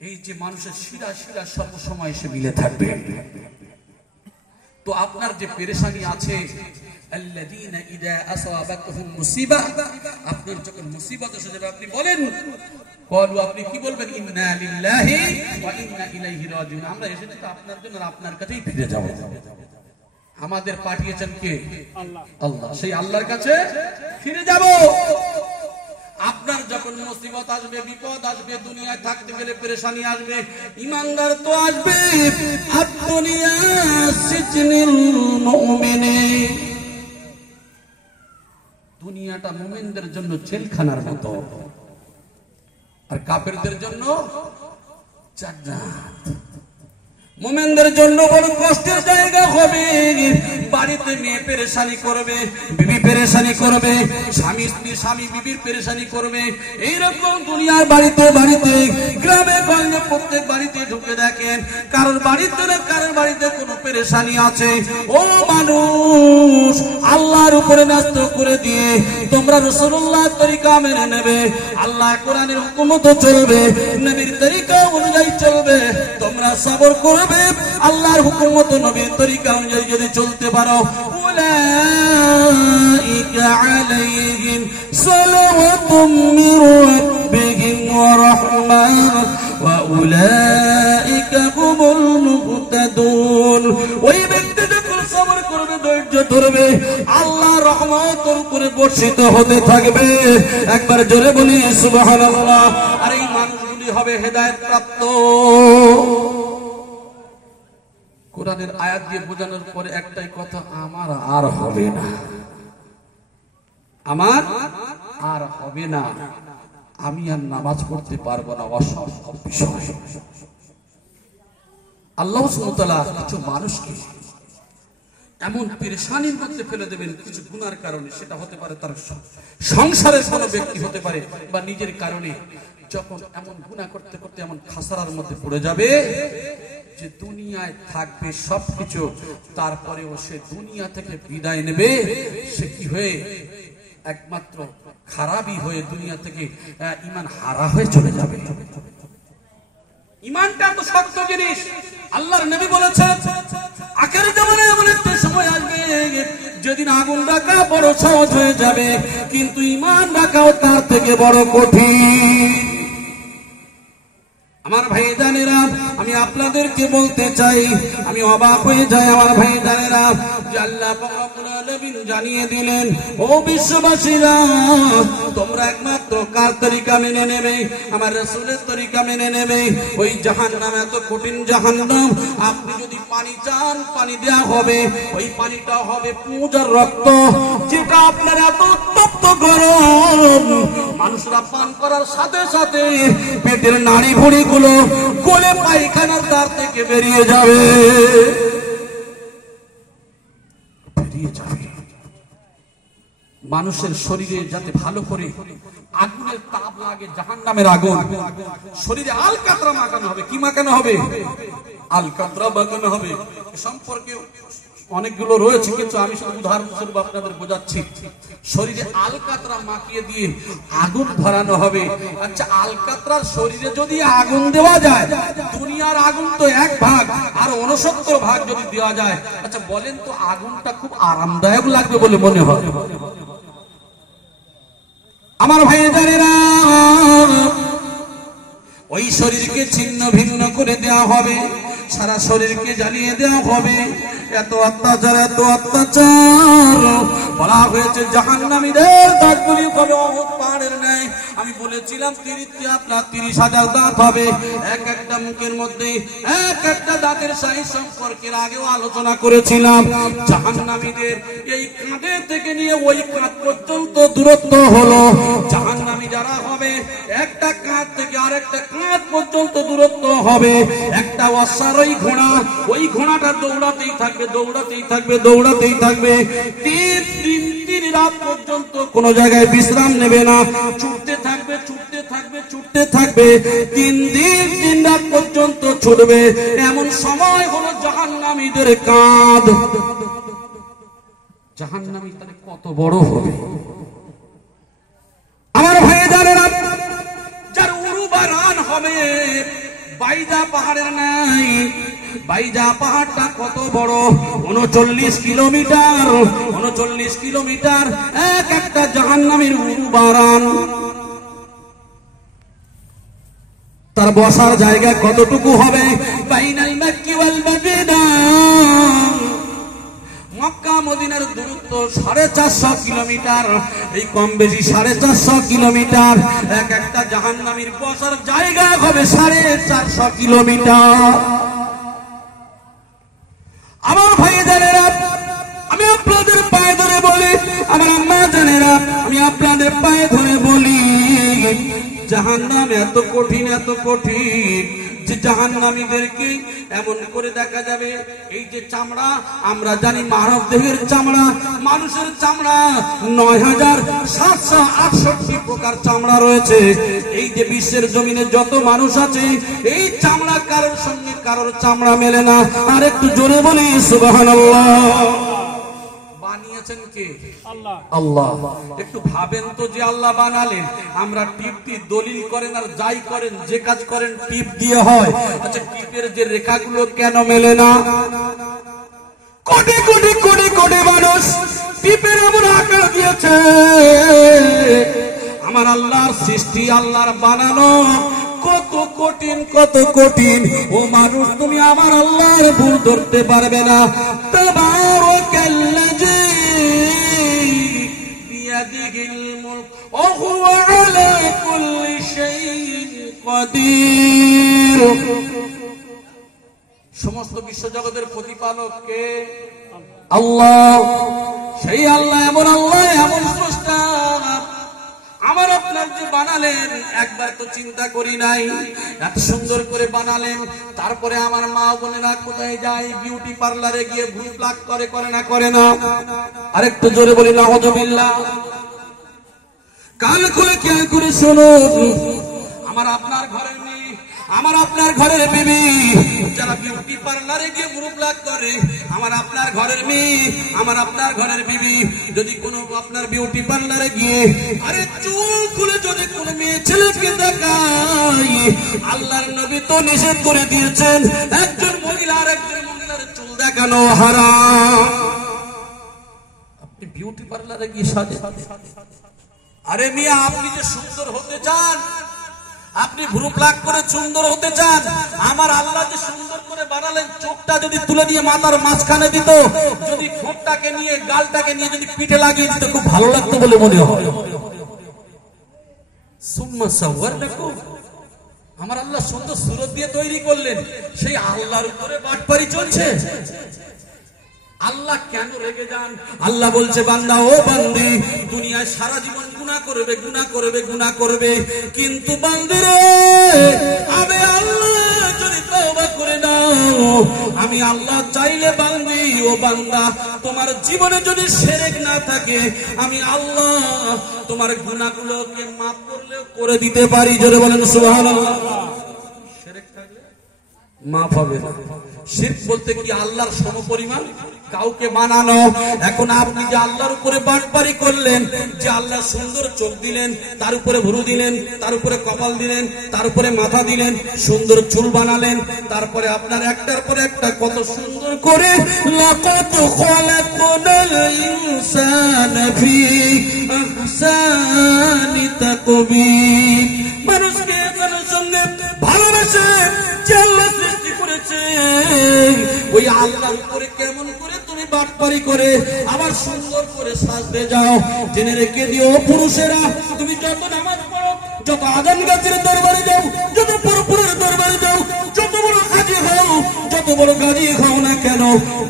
এই যে মানুষের শিরা শিরা সবসময় সে মিলে থাকবে। তো আপনার যে পেরেশানি আছে, আল্লাযীনা ইযা আসাবাতহুম মুসিবা, আপনার যখন মুসিবত এসে যাবে আপনি বলেন, ক্বালু, আপনি কি বলবেন? ইন্না লিল্লাহি ওয়া ইন্না ইলাইহি রাজিউন। আমরা এসেছি তো আপনার জন্য, আপনার কাছেই ফিরে যাব। আমাদের পাঠিয়েছেন কে? আল্লাহ। আল্লাহ, সেই আল্লাহর কাছে ফিরে যাব। আপনার যখন মুসিবত আসবে, বিপদ আসবে, দুনিয়ায় থাকতে গেলে পেরেশানি আসবে, ঈমানদার তো আসবে। আদ-দুনিয়া সিজনুল মুমিনিন, দুনিয়াটা মুমিনদের জন্য জেলখানার মতো, আর কাফেরদের জন্য জান্নাত। মুমিনদের জন্য বড় কষ্টের জায়গা হবে। বাড়িতে মেয়ে পেরেশানি করবে, বিবি পেরেশানি করবে, স্বামী স্ত্রী, স্বামী বিবির পেরেশানি করবে। এইরকম দুনিয়ার বাড়িতে বাড়িতে, গ্রামে গঞ্জে প্রত্যেক বাড়িতে ঢুকে দেখেন কারোর বাড়িতে না কারোর বাড়িতে কোনো পেরেশানি আছে। ও মানুষ, আল্লাহর উপরে ন্যস্ত করে দিয়ে তোমরা রাসূলুল্লাহর তরিকা মেনে নেবে, আল্লাহ কোরআনের হুকুম মতো চলবে, নবীর তরিকা অনুযায়ী চলবে, তোমরা সবর করবে, আল্লাহর হুকুম মতো নবীর তরিকা অনুযায়ী যদি চলতে পারো, উলাইকা আলাইহিম সালাওয়াতুম মির রাব্বিহিম ওয়া রাহমাহ ওয়া উলাইকা হুমুল মুহতাদুন। ওই ব্যক্তি যখন সবর করবে, ধৈর্য ধরবে, আল্লাহর রহমতের উপরে বর্ষিত হতে থাকবে। একবার জোরে বলি সুবহানাল্লাহ। আর এই মানুষগুলি হবে হেদায়েত প্রাপ্ত। কোরআনের আয়াত দিয়ে বোঝানোর পরে একটাই কথা, আমার আর হবে না, আমার আর হবে না, আমি আর নামাজ পড়তে পারবো না, অসম্ভব বিষয়। আল্লাহ সুবহানাহু ওয়া তাআলা কিছু মানুষকে এমন পেরেশানির মধ্যে ফেলে দেবেন কিছু গুনার কারণে, সেটা হতে পারে তার সংসারের কোনো ব্যক্তি হতে পারে, বা নিজের কারণে। যখন এমন গুনাহ করতে করতে এমন খাসারার মধ্যে পড়ে যাবে যে দুনিয়ায় থাকবে সবকিছু, তারপরেও সে দুনিয়া থেকে বিদায় নেবে, সে কি হয়ে একমাত্র খারাপই হয়ে দুনিয়া থেকে ঈমান হারা হয়ে চলে যাবে। ঈমানটা তো শক্ত জিনিস। আল্লাহর নবী বলেছেন, আখেরি জামানায় এমন একটা সময় আসবে যেদিন আগুন রাখা বড় সহজ হয়ে যাবে, কিন্তু ঈমান রাখাও তার থেকে বড় কঠিন। আমার ভাই জানেরা, আমি আপনাদেরকে বলতে চাই, আমি অবাক হয়ে যাই আমার ভাই জানেরা, যে আল্লাহ পাক রব্বুল আলামিন জানিয়ে দিলেন, ও বিশ্ববাসীরা, তোমরা একমাত্র কার তরিকা মেনে নেবে? আমার রাসূলের তরিকা মেনে নেবে। ওই জাহান্নাম, এত কঠিন জাহান্নাম, আপনি যদি পানি চান পানি দেয়া হবে, ওই পানিটা হবে পূজার রক্ত, যেটা আপনার এত উত্তপ্ত গরম, মানুষরা পান করার সাথে সাথে পেটের নাড়ি ভুঁড়ি গুলো গলে পায়খানার দ্বার থেকে বেরিয়ে যাবে, বেরিয়ে যাবে। মানুষের শরীরে যাতে ভালো করে আগুনের তাপ লাগে, জাহান্নামের আগুন, শরীরে আলকাতরা মাখানো হবে। কি মাখানো হবে? আলকাতরা মাখানো হবে। সম্পর্কে অনেকগুলো রয়েছে, কিন্তু আমি শুধু উদাহরণস্বরূপ আপনাদের বোঝাচ্ছি। শরীরে আলকাতরা মাখিয়ে দিয়ে আগুন ধরানো হবে। আচ্ছা, আলকাতরার শরীরে যদি আগুন দেওয়া যায়, দুনিয়ার আগুন তো 1 ভাগ, আর 69 ভাগ যদি দেওয়া যায়, আচ্ছা বলেন তো আগুনটা খুব আরামদায়ক লাগবে বলে মনে হয়? আমার ভাইয়েরা, ওই শরীরকে ছিন্ন ভিন্ন করে দেওয়া হবে, সারা শরীরকে জ্বালিয়ে দেওয়া হবে। এত অত্যাচার, এত অত্যাচার। বলা হয়েছে জাহান্নামীদের দাঁতগুলি হবে অহুদ পাহাড়ের ন্যায়। আমি বলেছিলাম আপনার 30,000 দাঁত হবে এক একটা মুখের মধ্যে। এক একটা দাঁতের সাইজ সম্পর্কে আগেও আলোচনা করেছিলাম। জাহান্নামীদের এই কাঁধে থেকে নিয়ে ওই কাঁধ পর্যন্ত দূরত্ব হলো। জাহান্নামী যারা হবে, একটা কাঁধ থেকে আরেকটা কাঁধ পর্যন্ত দূরত্ব হবে। একটা অশ্বারোহী ঘোড়া, ওই ঘোড়াটা দৌড়াতেই থাকবে, দৌড়াতেই থাকবে, দৌড়াতেই থাকবে। 3 রাত পর্যন্ত কোন জায়গায় বিশ্রাম নেবে না, ছুটতে থাকবে, ছুটতে থাকবে, ছুটতে থাকবে। 3 দিন 3 রাত পর্যন্ত ছুটবে। এমন সময় হলো জাহান্নামীদের কাঁধ। জাহান্নামী তাহলে কত বড় হবে আমার ভাইয়েরা, যার উরুবারান হবে বাইজা পাহাড়ের নাই। বাইজা পাহাড়টা কত বড়? 39 কিলোমিটার। 39 কিলোমিটার এক একটা জাহান্নামীর উরুবারান। তার বসার জায়গা কতটুকু হবে? বাইনাল মক্কি ওয়াল মদিনা, মক্কা মদিনার দূরত্ব 450 কিলোমিটার। এই কম বেশি 450 কিলোমিটার। এক একটা জাহান্নামীর বসার জায়গা হবে 450 কিলোমিটার। আমার ভাইয়েরা, আমি আপনাদের পায়ে ধরে বলি, আমার আম্মা জানেরা, আমি আপনাদের পায়ে ধরে বলি, জাহান্নাম এত কঠিন, এত কঠিন যে জাহান্নামীদেরকে এমন করে দেখা যাবে। এই যে চামড়া, আমরা জানি মানব দেহের চামড়া, মানুষের চামড়া ৯,৭৬৮ প্রকার চামড়া রয়েছে। এই যে বিশ্বের জমিনে যত মানুষ আছে, এই চামড়া কারোর সঙ্গে কারোর চামড়া মেলে না। আর একটু জোরে বলি সুবহানাল্লাহ। বানিয়েছেন কে? আল্লাহ। একটু ভাবেন তো, যে আল্লাহ বানালেন, আমরা টিপটি দলিল করেন আর যাই করেন, যে কাজ করেন টিপ দিয়ে হয়। আচ্ছা, টিপের যে রেখাগুলো কেন মেলে না? কোটি কোটি কোটি কোটি মানুষ টিপের এমন আকার দিয়েছে। আমার আল্লাহর সৃষ্টি, আল্লাহর বানানো কত কঠিন, কত কঠিন। ও মানুষ, তুমি আমার আল্লাহর ভুল ধরতে পারবে না। তাবারাকাল্লাযী বিয়াদিহিল মুলক ওয়া হুয়া আলা কুল্লি শাইইন কাদির। সমস্ত বিশ্বজগতের প্রতিপালক কে? আল্লাহ। সেই আল্লাহ, এমন আল্লাহ, এমন স্রষ্টা আমার আপনার যে বানালেন, একবার তো চিন্তা করি নাই। এত সুন্দর করে বানালেন, তারপরে আমার মা বোনেরা কোথায় যায়? বিউটি পার্লারে গিয়ে ভুল প্লাক করে, করে না? করে না? আরেকটু জোরে বলি নাউযুবিল্লাহ। কান খুলে খেয়াল করে শুনুন, আমার আপনার ঘরের মেয়ে, আমার আপনার ঘরের বিবি যারা বিউটি পার্লারে গিয়ে ভুল প্লাক করে, আমার আপনার ঘরের মেয়ে, আমার আপনার ঘরের বিবি যদি কোনো আপনার বিউটি পার্লারে গিয়ে আরে চুল খুলে যদি কোনো মেয়ে ছেলেকে দেখায়, আল্লাহর নবী তো নিষেধ করে দিয়েছেন একজন মহিলা আর একজন মহিলার চুল দেখানো হারাম। আপনি বিউটি পার্লারে গিয়ে সাজে, আরে মিয়া, আপনি যে সুন্দর হতে চান, আপনি ভ্রু প্লাক করে সুন্দর হতে চান, আমার আল্লাহ যে সুন্দর করে বানালেন, চোখটা যদি তুলে দিয়ে মাথার মাঝখানে দিত, যদি ঠোঁটটাকে নিয়ে, গালটাকে নিয়ে যদি পিঠে লাগিয়ে দিত, খুব ভালো লাগতো বলে মনে হয়। সুম্মা সাওয়ারনাকুম, আমার আল্লাহ সুন্দর সুরত দিয়ে তৈরি করলেন, সেই আল্লাহর উপরে বাটপারি চলছে। আল্লাহ কেন রেগে যান? আল্লাহ বলছে, বান্দা, ও বান্দি, দুনিয়ায় সারা জীবন গুনাহ করবে, গুনাহ করবে, গুনাহ করবে, কিন্তু বান্দিরে, আমি আল্লাহ যদি তওবা করে নাও, আমি আল্লাহ চাইলে বান্দি ও বান্দা তোমার জীবনে যদি শিরক না থাকে আমি আল্লাহ তোমার গুনাহগুলোকে maaf করে দিতে পারি। জোরে বলেন সুবহানাল্লাহ। শিরক থাকলে maaf হবে না। শিরক বলতে কি আল্লাহর সমপরিমাণ কাউকে বানানো। এখন আপনি যে আল্লাহর উপরে বাটপারি করলেন, যে আল্লাহ সুন্দর চোখ দিলেন, তার উপরে ভুরু দিলেন, তার উপরে কপাল দিলেন, তার উপরে মাথা দিলেন, সুন্দর চুল বানালেন, তারপরে আপনার একটার পরে একটা কত সুন্দর করে লাকাদ খালাকনাল ইনসানা ফি আহসানি তাকবীর। মানুষকে মানুষের সঙ্গে ভালোবাসে যে আল্লাহ সৃষ্টি করেছে, ওই আল্লাহর উপরে কেমন করে তুমি বাটপারি করে আবার সুন্দর করে সাজতে যাও। জেনে রেখে দিও পুরুষেরা, তুমি যত নামাজ পড়ো, যত আজান গাছের দরবারে যাও, যত পুরপুরের দরবারে যাও, যত বড় হাজি হও, যত বড় গাজী হও না কেন,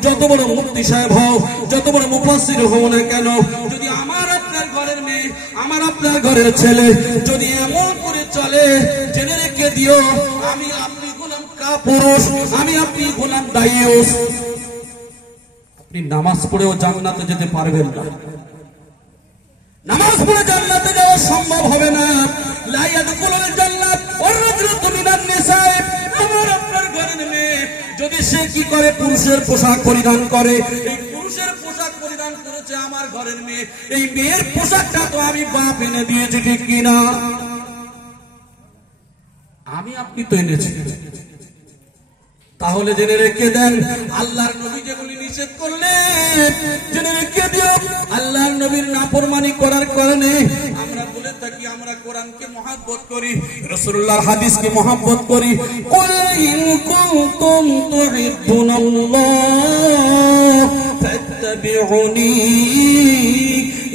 যত বড় মুফতি সাহেব হও, যত বড় মুফাসসির হও না কেন, যদি আমার আপনার ঘরের মেয়ে, আমার আপনার ঘরের ছেলে যদি এমন করে চলে, জেনে রেখে দিও আমি আপনি গোলাম কাপুরুষ, আমি আপনি গোলাম দাইয়ুস। আপনি নামাজ পড়েও জান্নাতে যেতে পারবেন না। নামাজ পড়ে জান্নাতে যাওয়া সম্ভব হবে না। লা ইয়াদখুলুল জান্নাত ওয়ার রাজুলু মিনান নিসা। আমার আপনার ঘরের মেয়ে যদি সে কি করে পুরুষের পোশাক পরিধান করে, এই পুরুষের পোশাক পরিধান করেছে আমার ঘরের মেয়ে, এই মেয়ের পোশাকটা তো আমি বাপ এনে দিয়েছি, ঠিক কিনা? আমি আপনি তো এনেছি। তাহলে জেনে রেখে দেন আল্লাহর নবী যেগুলি নিষেধ করলেন, জেনে রেখে দিও আল্লাহর নবীর নাফরমানি করার কারণে আমরা বলে থাকি আমরা কোরআনকে মহব্বত করি, রাসূলুল্লাহর হাদিসকে মহব্বত করি। কুল ইন কুনতুম তুহিব্বুনাল্লাহ ফাত্তাবিউনি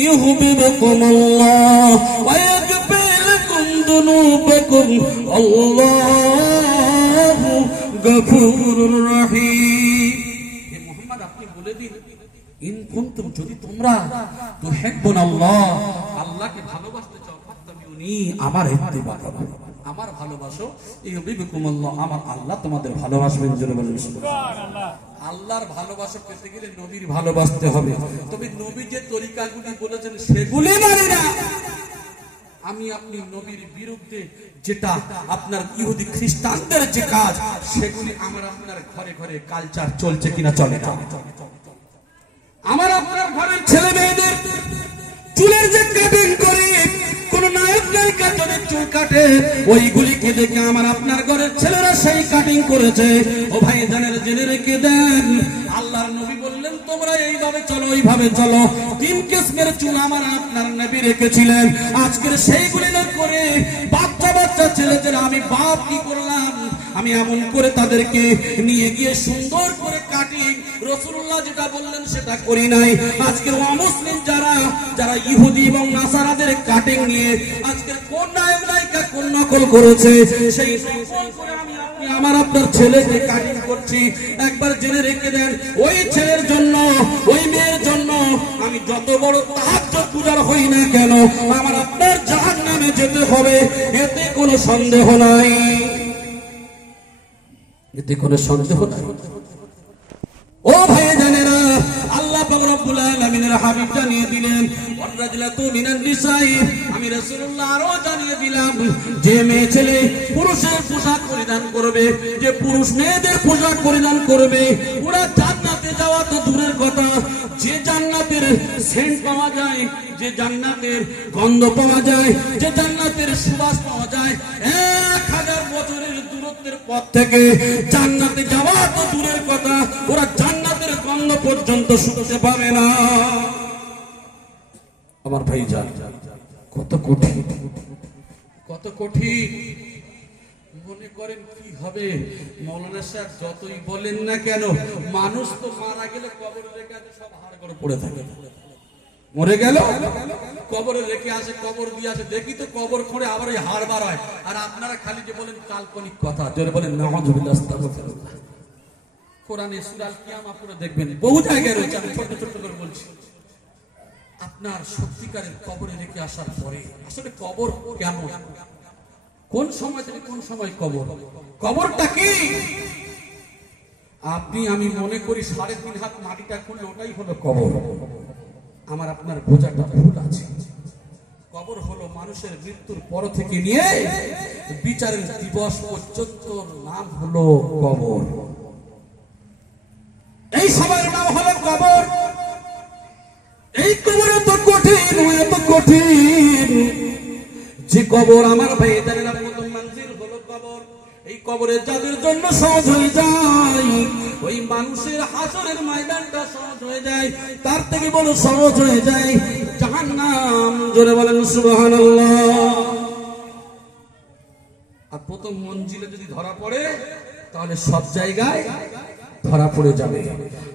ইউহিব্বুকুমুল্লাহ ওয়া ইয়াগফির লাকুম যুনুবাকুম আল্লাহু গফুরুর রহিম। হে মুহাম্মদ আপনি বলে দিন, ইন কুনতুম যদি তোমরা তুহিব্বুনাল্লাহ আল্লাহকে ভালোবাসতে চাও, ফাত্তাবিউনি আমার ইত্তিবা করো, আমার ভালোবাসো, ইউহিব্বুকুমুল্লাহ আমার আল্লাহ তোমাদের ভালোবাসবেন। জোরে বলেন সুবহানাল্লাহ। আল্লাহর ভালোবাসা পেতে গেলে নবীর ভালোবাসতে হবে। তবে নবী যে তরিকাগুলি বলেছেন সেগুলি মানে না। আমি আপনি নবীর বিরুদ্ধে যেটা আপনার ইহুদি খ্রিস্টানদের যে কাজ, সেগুলি আমার আপনার ঘরে ঘরে কালচার চলছে কিনা চলে না। আমার আপনার ঘরের ছেলে মেয়েদের চুলের যে কাটিং করে, কোন নায়ক নায়িকা যদি চুল কাটে, ওইগুলিকে দেখে আমার আপনার ঘরের ছেলেরা সেই কাটিং করেছে। ও ভাই জানেন, জেনে রেখে দেন আল্লাহর নবী বললেন তোমরা এইভাবে চলো, এইভাবে চলো। তিন কিসমের চুল আমার আপনার নবী রেখেছিলেন। আজকের সেইগুলি না করে বাচ্চা বাচ্চা ছেলেদের আমি বাপ কি করলাম, আমি এমন করে তাদেরকে নিয়ে গিয়ে সুন্দর করে কাটিং রাসূলুল্লাহ যেটা বললেন সেটা করি নাই। আজকের অমুসলিম যারা যারা ইহুদি এবং নাসারাদের কাটিং নিয়ে আজকের কোন নায়ক নায়িকা কোন নকল করেছে, সেই নকল করে আমি আপনি আমার আপনার ছেলেকে কাটিং করছি। একবার জেনে রেখে দেন, ওই ছেলের জন্য, ওই মেয়ের জন্য আমি যত বড় তাহাজ্জুদ পূজার হই না কেন, আমার আপনার জাহান্নামে যেতে হবে, এতে কোনো সন্দেহ নাই, এতে কোনো সন্দেহ নাই। ও ভাই জানেরা, আল্লাহ পাক রব্বুল আলামিনের হাবিব জানিয়ে দিলেন ওয়ারাজলাতু মিনান নিসাই, আমি রাসূলুল্লাহ আরো জানিয়ে দিলাম যে মেয়ে ছেলে পুরুষের পোশাক পরিধান করবে, যে পুরুষ মেয়েদের পোশাক পরিধান করবে, ওরা জান্নাতে যাওয়া তো দূরের কথা, যে জান্নাতের সেন্ট পাওয়া যায়, যে জান্নাতের গন্ধ পাওয়া যায়, যে জান্নাতের সুবাস পাওয়া যায়, 1000 বছরের দূরত্বের পথ থেকে জান্নাতে যাওয়া তো দূরের কথা, ওরা জান্নাতের গন্ধ পর্যন্ত শুনতে পাবে না। আমার ভাই জান, কত কঠিন, কত কঠিন। মনে করেন কি হবে, মৌলানা সাহেব যতই বলেন না কেন, মানুষ তো মারা গেলে কবরে রেখে আসে, সব হাড় করে পড়ে থাকে। মরে গেল কবরে রেখে আসে, কবর দিয়ে আসে, দেখি তো কবর খুঁড়ে আবার ওই হাড় বার হয়। আর আপনারা খালি যে বলেন কাল্পনিক কথা, জোরে বলেন নাউযুবিল্লাহ, আস্তাগফিরুল্লাহ। কোরআনে সূরা আল কিয়ামা পড়ে দেখবেন, বহু জায়গায় রয়েছে, আমি ছোট ছোট করে বলছি। আপনার সত্যিকারের কবরে রেখে আসার পরে আসলে কবর কেমন, কোন সময় থেকে কোন সময় কবর, কবরটা কি? আপনি আমি মনে করি 3.5 হাত মাটিটা খুললে ওটাই হলো কবর। আমার আপনার বোঝাটা ভুল আছে। কবর হলো মানুষের মৃত্যুর পর থেকে নিয়ে বিচারের দিবস পর্যন্ত নাম হলো কবর। এই সময়ের নাম হলো কবর। এই কবর এত কঠিন, এত কঠিন যে কবর আমার ভাই জানেন না, প্রথম মঞ্জিল হলো কবর। এই কবরে যাদের জন্য সহজ হয়ে যায়, ওই মানুষের হাসরের ময়দানটা সহজ হয়ে যায়, তার থেকে বড় সহজ হয়ে যায় জাহান্নাম। জোরে বলেন সুবহানাল্লাহ। আর প্রথম মঞ্জিলে যদি ধরা পড়ে তাহলে সব জায়গায় ধরা পড়ে যাবে।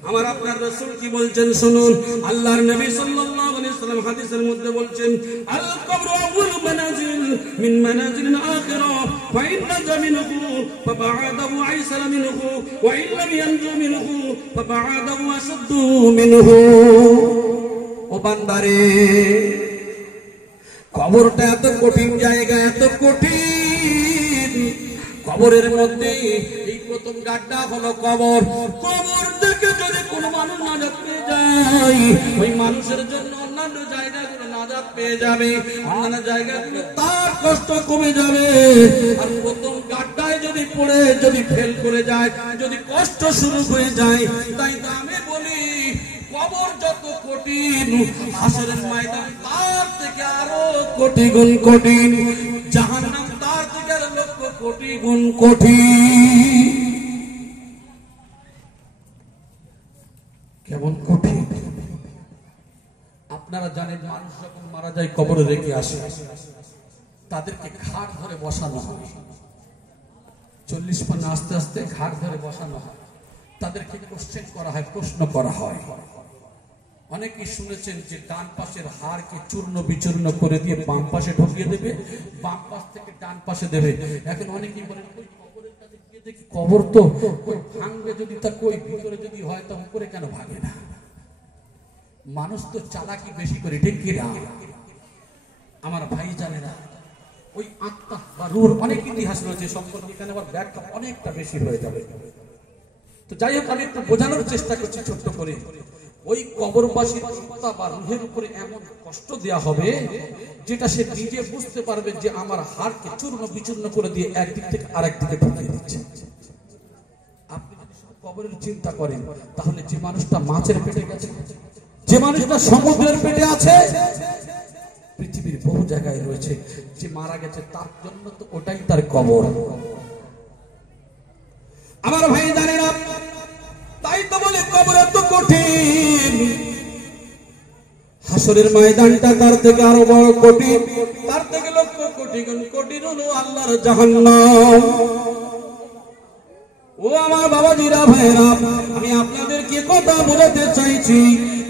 আমার আপনার রাসূল কি বলছেন শুনুন। আল্লাহর নবী সাল্লাল্লাহু আলাইহি ওয়াসাল্লাম হাদিসের মধ্যে বলছেন, আল কবরু আউয়ালু মানাজিল মিন মানাজিল আখিরা ফা ইন জামিনহু ফাবা'দাহু আইসারা মিনহু ওয়া ইন লাম ইয়ানজু মিনহু ফাবা'দাহু আশাদ্দু মিনহু। ও বান্দারে, কবরটা এত কঠিন জায়গা, এত কঠিন। কবরের মধ্যে এই প্রথম গাড্ডা হলো কবর। কবর থেকে যদি কোনো মানুষ নাজাত পেয়ে যায়, ওই মানুষের জন্য অন্যান্য জায়গাগুলো নাজাত পেয়ে যাবে, অন্যান্য জায়গাগুলো তার কষ্ট কমে যাবে। আর প্রথম গাড্ডায় যদি পড়ে, যদি ফেল করে যায়, যদি কষ্ট শুরু হয়ে যায়, তাই তো আমি বলি কবর যত কঠিন, হাসরের ময়দান তার থেকে আরো কোটি গুণ কঠিন, জাহান্নাম তার থেকে আরো লক্ষ কোটি গুণ কঠিন। কেমন কঠিন আপনারা জানেন। মানুষ যখন মারা যায় কবরে রেখে আসে, তাদেরকে ঘাট ধরে বসানো হয়। 40 পানা আস্তে আস্তে ঘাট ধরে বসানো হয়। তাদেরকে কোশ্চেন করা হয়, প্রশ্ন করা হয়। অনেকেই শুনেছেন যে ডান পাশের হাড়কে চূর্ণ বিচূর্ণ করে দিয়ে বাম পাশে ঢুকিয়ে দেবে, বাম পাশ থেকে ডান পাশে দেবে। এখন অনেকেই বলেন কবরের কাছে গিয়ে দেখি কবর তো ভাঙবে, যদি তা কই ভিতরে যদি হয় তা উপরে কেন ভাঙে না? মানুষ তো চালাকি বেশি করে, ঠিক কি না? আমার ভাই জানে না ওই আত্মা বা রূহর অনেক ইতিহাস রয়েছে সম্পর্কে, এখানে আবার ব্যাখ্যা অনেকটা বেশি হয়ে যাবে। তো যাই হোক, আমি একটু বোঝানোর চেষ্টা করছি ছোট্ট করে। ওই কবরবাসীর আত্মা বা রূহের উপরে এমন কষ্ট দেয়া হবে যেটা সে নিজে বুঝতে পারবে যে আমার হাড়কে চূর্ণ বিচূর্ণ করে দিয়ে একদিক থেকে আরেক দিকে ঢুকিয়ে দিচ্ছে। আপনি যদি কবরের চিন্তা করেন, তাহলে যে মানুষটা মাছের পেটে গেছে, যে মানুষটা সমুদ্রের পেটে আছে, পৃথিবীর বহু জায়গায় রয়েছে, যে মারা গেছে তার জন্য তো ওটাই তার কবর। আমার ভাই জানে না, তাই তো বলে কবর এত কঠিন। হাসরের ময়দানটা তার থেকে আরো বড় কঠিন, তার থেকে লক্ষ কোটি গুণ কঠিন হলো আল্লাহর জাহান্নাম। ও আমার বাবাজিরা, ভাইরা, আমি আপনাদেরকে কথা বোঝাতে চাইছি,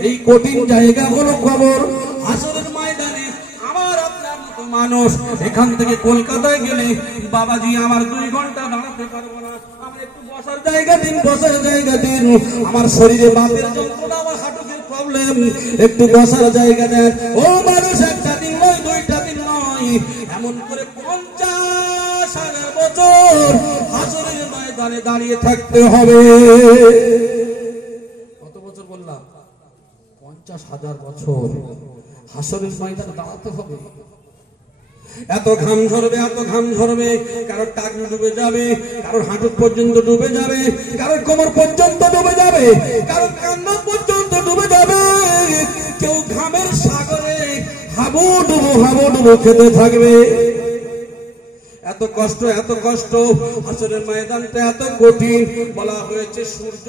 এই কঠিন জায়গা হলো কবর। হাসরের ময়দানে আমার আপনার মতো মানুষ এখান থেকে কলকাতায় গেলে, বাবাজি আমার 2 ঘন্টা দাঁড়াতে পারবো না, আমার একটু বসার জায়গা দিন, বসার জায়গা দিন, আমার শরীরে বাতের যন্ত্রণা, আমার হাঁটুর প্রবলেম, একটু বসার জায়গা দেন। ও মানুষ, 1টা দিন নয়, 2টা দিন নয়, এমন করে 50,000 বছর হাসরের ময়দানে দাঁড়িয়ে থাকতে হবে। কত বছর বললাম? 50,000 বছর হাসরের ময়দানে দাঁড়াতে হবে। এত ঘাম ঝরবে, এত ঘাম ঝরবে, কারোর টাক ডুবে যাবে, কারোর হাঁটু পর্যন্ত ডুবে যাবে, কারোর কোমর পর্যন্ত ডুবে যাবে, কারোর কান্না পর্যন্ত ডুবে যাবে। কেউ ঘামের সাগরে হাবুডুবু খেতে থাকবে। এত কষ্ট, এত কষ্ট। হাসরের ময়দানটা এত কঠিন। বলা হয়েছে সূর্য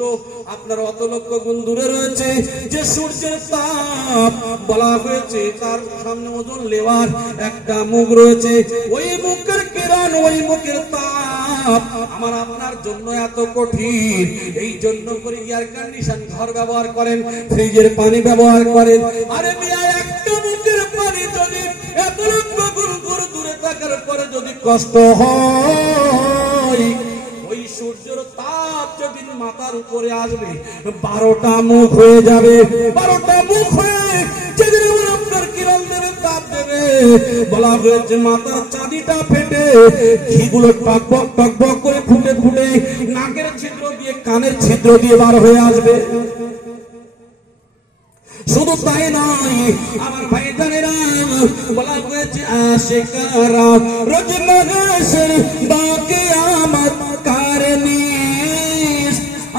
আপনার অত লক্ষ গুণ দূরে রয়েছে, যে সূর্যের তাপ, বলা হয়েছে তার সামনে ওজন লেওয়ার একটা মুখ রয়েছে, ওই মুখের কিরণ, ওই মুখের তাপ আমার আপনার জন্য এত কঠিন। এই জন্য করে এয়ার কন্ডিশন ঘর ব্যবহার করেন, ফ্রিজের পানি ব্যবহার করেন। আরে মিয়া, একটা মুখের পানি যদি এত লক্ষ গুণ দূরে থাকার পরে যদি কষ্ট হয়, ওই সূর্যের তাপ যেদিন মাথার উপরে আসবে, 12টা মুখ হয়ে যাবে। 12টা মুখ হয়ে যেদিন আপনার কিরণ দেবে, তাপ দেবে, বলা হয়েছে মাথার চাঁদিটা ফেটে ঘিগুলো টকবক টকবক করে ফুটে ফুটে নাকের ছিদ্র দিয়ে কান কানের ছিদ্র দিয়ে বার হয়ে আসবে। শুধু তাই নয় আমার ভাইজানেরা, বলা হয়েছে আশিকারা রোজ মাহশর বা কিয়ামত কারনি,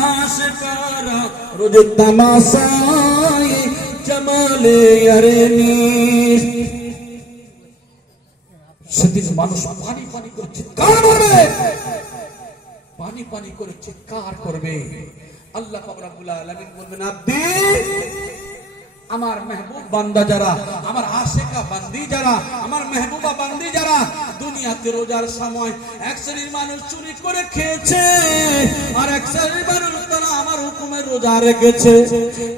আশিকারা রোজ তামাশায়ে জামালে ইয়ারনি। সেদিন মানুষ পানি পানি করে চিৎকার করবে, পানি পানি করে চিৎকার করবে। আল্লাহ পাক রব্বুল আলামিন বলবেন, আব্দি আমার মেহবুব বান্দা যারা, আমার আশিকা বান্দি যারা, আমার মেহবুবা বান্দি যারা দুনিয়াতে রোজার সময় এক শ্রেণীর মানুষ চুরি করে খেয়েছে, আর এক শ্রেণীর মানুষ তারা আমার হুকুমের রোজা রেখেছে।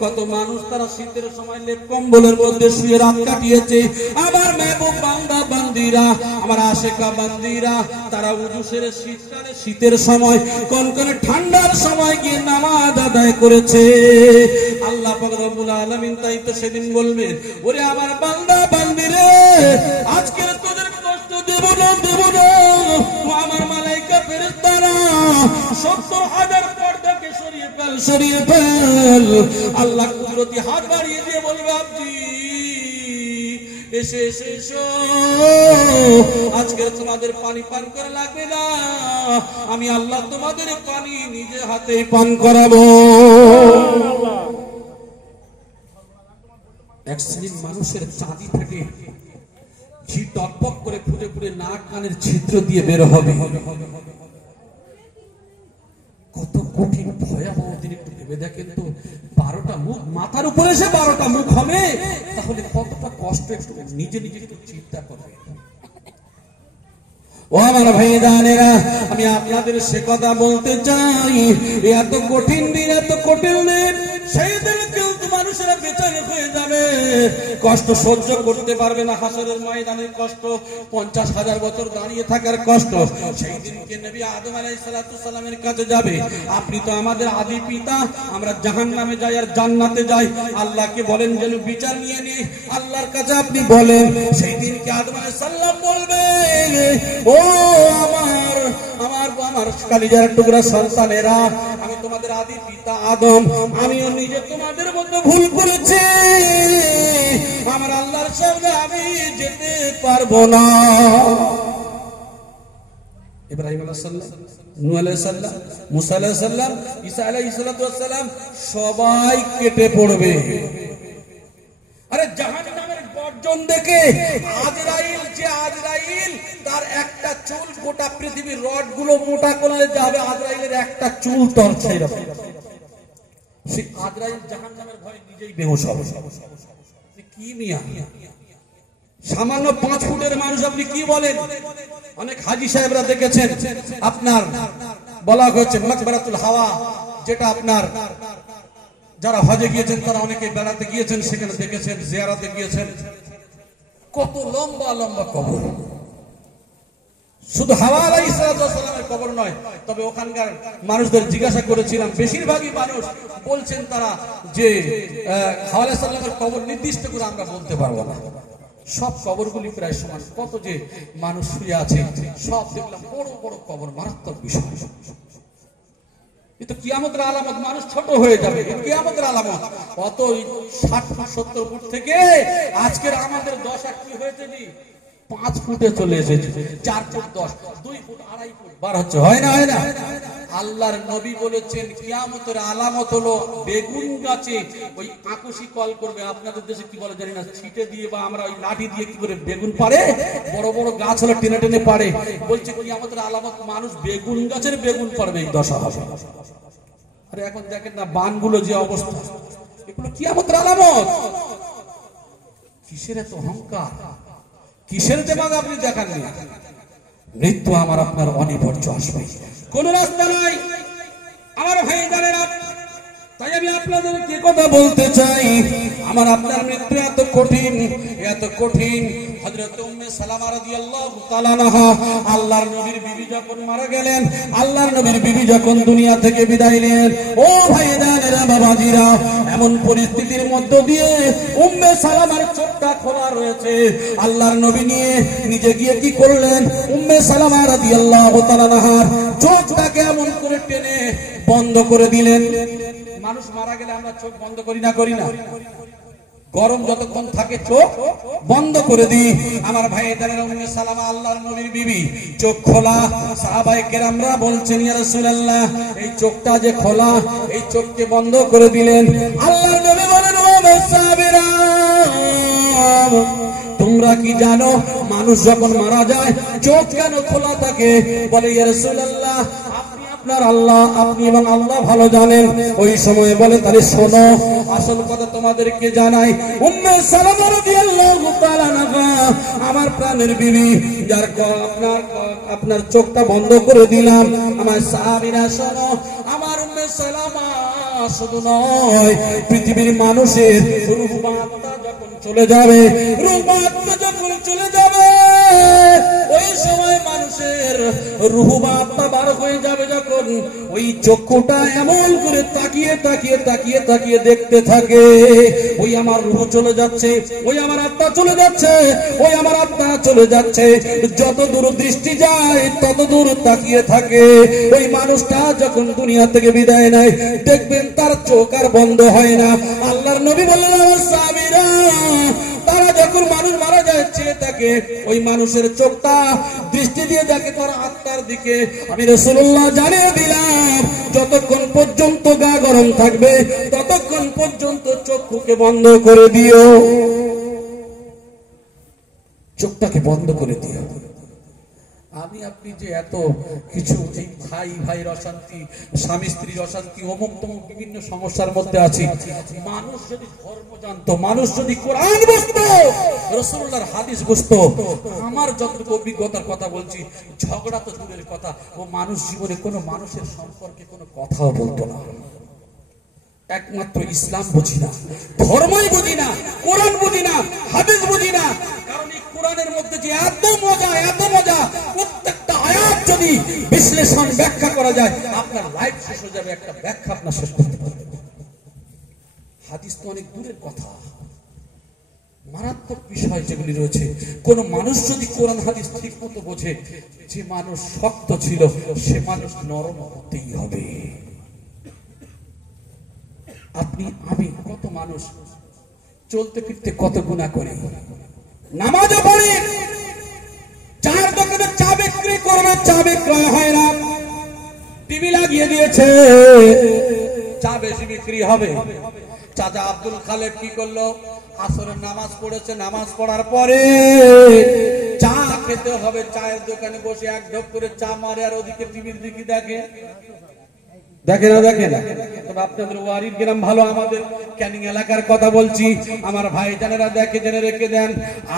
কত মানুষ তারা শীতের সময় লেপ কম্বলের মধ্যে শুয়ে রাত কাটিয়েছে। আমার মেহবুব বান্দা বান্দিরা, আমার আশিকা বান্দিরা তারা ওযু সেরে শীতকালে শীতের সময় কনকনে ঠান্ডার সময় গিয়ে নামাজ আদায় করেছে। আল্লাহ পাক রব্বুল আলামিন তাই তো সেদিন বলবেন, ওরে আমার বান্দা বান্দিরে, আজকে তোদের কষ্ট দেব না, দেব না। আমার মালাইকা ফেরেশতারা 70,000 পর্দাকে সরিয়ে ফেল, সরিয়ে ফেল। আল্লাহ কুদরতি হাত বাড়িয়ে দিয়ে বলবে, আব্দি এসে এসে এসো, আজকে তোমাদের পানি পান করা লাগবে না, আমি আল্লাহ তোমাদের পানি নিজে হাতে পান করাবো। এক শ্রেণীর মানুষের চাঁদি ফেটে ঘি টকপক করে ফুটে ফুটে নাক কানের ছিদ্র দিয়ে বের হবে। কত কঠিন ভয়াবহ দিন একটু ভেবে দেখেন তো। 12টা মুখ মাথার উপরে এসে 12টা মুখ হবে, তাহলে কতটা কষ্ট একটু নিজে নিজে একটু চিন্তা করবে। ও আমার ভাইজানেরা, আমি আপনাদের সে কথা বলতে চাই, এত কঠিন দিন, এত কঠিন দিন, সেই দিন কিন্তু মানুষেরা বেচারি হয়ে যাবে, কষ্ট সহ্য করতে পারবে না। হাসরের ময়দানের কষ্ট, 50,000 বছর দাঁড়িয়ে থাকার কষ্ট। সেই দিনকে নবী আদম আলাইহিস সালামের কাছে যাবে, আপনি তো আমাদের আদি পিতা, আমরা জাহান্নামে যাই আর জান্নাতে যাই, আল্লাহকে বলেন যেন বিচার নিয়ে নি, আল্লাহর কাছে আপনি বলেন। সেই দিনকে আদম আলাইহিস সালাম বলবে, ও আমার আমার আমার কালিজার টুকরা সন্তানেরা, আমি তোমাদের আদি পিতা আদম, আমিও নিজে তোমাদের মধ্যে ভুল করেছি, আমার আল্লাহর সামনে আমি যেতে পারবো না। ইব্রাহিম আলাইহিস সালাম, নূহ আলাইহিস সালাম, মুসা আলাইহিস সালাম, ঈসা আলাইহিস সালাম সবাই কেটে পড়বে। আরে জাহান্নামের গর্জন দেখে আজরাইল, যে আজরাইল তার একটা চুল গোটা পৃথিবীর রড গুলো মোটা করলে যাবে, আজরাইলের একটা চুল তর ছেড়ে যাবে। সেই আজরাইল জাহান্নামের ভয়ে নিজেই বেহুশ হবে। কি মিয়া, সামান্য 5 ফুটের মানুষ আপনি কি বলেন? অনেক হাজী সাহেবরা দেখেছেন, আপনার বলা হয়েছে মাকবারাতুল হাওয়া, যেটা আপনার যারা হজে গিয়েছেন তারা অনেকে বেড়াতে গিয়েছেন, সেখানে দেখেছেন, জিয়ারাতে গিয়েছেন, কত লম্বা লম্বা কবর। শুধু হাওয়া আলাইহিস সালামের কবর নয়, তবে ওখানকার মানুষদের জিজ্ঞাসা করেছিলাম, বেশিরভাগই মানুষ বলছেন তারা যে হাওয়া আলাইহিস সালামের কবর নির্দিষ্ট করে আমরা বলতে পারবো না, সব কবরগুলি প্রায় সমান। কত যে মানুষ শুয়ে আছে, সব দেখলাম বড় বড় কবর, মারাত্মক বিষয়। কিন্তু কিয়ামতের আলামত, মানুষ ছোট হয়ে যাবে, কিয়ামতের আলামত। অত 60 ফুট 70 ফুট থেকে আজকের আমাদের দশা কি হয়েছে, 5 ফুটে চলে এসেছে, 4 ফুট 10, 2 ফুট 2.5 ফুট বার হচ্ছে, হয় না, হয় না। আল্লাহর নবী বলেছেন কিয়ামতের আলামত হলো বেগুন গাছে ওই আকুশি কল করবে, আপনাদের দেশে কি বলে জানি না, ছিটে দিয়ে বা আমরা ওই লাঠি দিয়ে কি করে বেগুন পারে, বড় বড় গাছ হলো টেনে টেনে পারে। বলছে কিয়ামতের আলামত মানুষ বেগুন গাছের বেগুন পারবে, এই দশা হবে। আরে এখন দেখেন না বানগুলো যে অবস্থা, এগুলো কিয়ামতের আলামত। কিসের এত অহংকার, কিসের দেমাগ আপনি দেখাননি? মৃত্যু আমার আপনার অনিবার্য আসবে, কোন রাস্তা নাই আমার ভাইজানেরা। তাই আমি আপনাদেরকে কথা বলতে চাই, আমার আপনার মৃত্যু এত কঠিন, এত কঠিন। হযরত উম্মে সালামা রাদিয়াল্লাহু তাআলা আনহা, আল্লাহর নবীর বিবি যখন মারা গেলেন, আল্লাহর নবীর বিবি যখন দুনিয়া থেকে বিদায় নিলেন, ও ভাইজানেরা, বাবাজিরা, এমন পরিস্থিতির মধ্য দিয়ে উম্মে সালামার চোখটা খোলা রয়েছে। আল্লাহর নবী নিয়ে নিজে গিয়ে কি করলেন, উম্মে সালামা রাদিয়াল্লাহু তাআলা আনহার চোখটাকে এমন করে টেনে বন্ধ করে দিলেন। মানুষ মারা গেলে আমরা চোখ বন্ধ করি না? গরম যতক্ষণ থাকে চোখ বন্ধ করে দিই। আমার ভাই উম্মে সালামা আল্লাহর নবীর বিবি, চোখ খোলা। সাহাবায়ে কেরামরা বলছেন, ইয়া রাসূলুল্লাহ, এই চোখটা যে খোলা, এই চোখকে বন্ধ করে দিলেন। আল্লাহর নবী বলেন, ও সাহাবীরা, তোমরা কি জানো মানুষ যখন মারা যায় চোখ কেন খোলা থাকে? বলে, ইয়া রাসূলুল্লাহ, আপনার আল্লাহ, আপনি এবং আল্লাহ ভালো জানেন। ওই সময় বলে, তাহলে শোনো, আসল কথা তোমাদেরকে জানাই। উম্মে সালামা রাদিয়াল্লাহু তাআলা আনহা, আমার প্রাণের বিবি, যার আপনার চোখটা বন্ধ করে দিলাম। আমার সাহাবীরা শোনো, আমার উম্মে সালামা শুধু নয়, পৃথিবীর মানুষের রূহ বা আত্মা যখন চলে যাবে, রূহ বা আত্মা যখন চলে যাবে, ওই সময় মানুষের রূহ বা আত্মা বার হয়ে যাবে যখন, ওই চক্ষুটা এমন করে তাকিয়ে তাকিয়ে তাকিয়ে তাকিয়ে দেখতে থাকে, ওই আমার রূহ চলে যাচ্ছে, ওই আমার আত্মা চলে যাচ্ছে, ওই আমার আত্মা চলে যাচ্ছে, যত দূর দৃষ্টি যায় তত দূর তাকিয়ে থাকে। ওই মানুষটা যখন দুনিয়া থেকে বিদায় নেয়, দেখবেন তার চোখ আর বন্ধ হয় না। আল্লাহর নবী বললেন, সাহাবীরা, তারা যখন মানুষ মারা যায় চেয়ে থাকে, ওই মানুষের চোখটা দৃষ্টি দিয়ে দেখে তার আত্মার দিকে। আমি রাসূলুল্লাহ জানিয়ে দিলাম, যতক্ষণ পর্যন্ত গা গরম থাকবে ততক্ষণ পর্যন্ত চক্ষুকে বন্ধ করে দিও, চোখটাকে বন্ধ করে দিও। আমি আপনি যে এত কিছু, এই ভাই ভাইয়ের অশান্তি, স্বামী স্ত্রীর অশান্তি, অমুক তমুক বিভিন্ন সমস্যার মধ্যে আছি। মানুষ যদি ধর্ম জানতো, মানুষ যদি কোরআন বুঝতো, রাসূলুল্লাহর হাদিস বুঝতো, আমার যতটুকু অভিজ্ঞতার কথা বলছি, ঝগড়া তো দূরের কথা, ও মানুষ জীবনে কোনো মানুষের সম্পর্কে কোনো কথাও বলতো না। একমাত্র ইসলাম বুঝি না, ধর্মই বুঝি না, কোরআন বুঝি না, হাদিস বুঝি না। কারণ এই কোরআনের মধ্যে যে এত মজা, এত মজা, প্রত্যেকটা আয়াত যদি বিশ্লেষণ ব্যাখ্যা করা যায়, আপনার লাইফ শেষ হয়ে যাবে, একটা ব্যাখ্যা আপনার শেষ করতে পারবে। হাদিস তো অনেক দূরের কথা, মারাত্মক বিষয় যেগুলি রয়েছে। কোন মানুষ যদি কোরআন হাদিস ঠিক মতো বোঝে, যে মানুষ শক্ত ছিল সে মানুষ নরম হতেই হবে। আপনি আমি কত মানুষ চলতে ফিরতে কত গুনাহ করি, নামাজও পড়ি, চার দোকানে চা বিক্রি করবে, চা বিক্রয় হয় না, টিভি লাগিয়ে দিয়েছে, চা বেশি বিক্রি হবে। চাচা আব্দুল খালেক কি করলো? আসরের নামাজ পড়েছে, নামাজ পড়ার পরে চা খেতে হবে, চায়ের দোকানে বসে এক ঢোক করে চা মারে, আর ওদিকে টিভির দিকে দেখে। দেখে না? দেখে না? তবে আপনাদের ওয়ারির গ্রাম ভালো, আমাদের ক্যানিং এলাকার কথা বলছি। আমার ভাই জানেরা দেখে, জেনে রেখে দেন,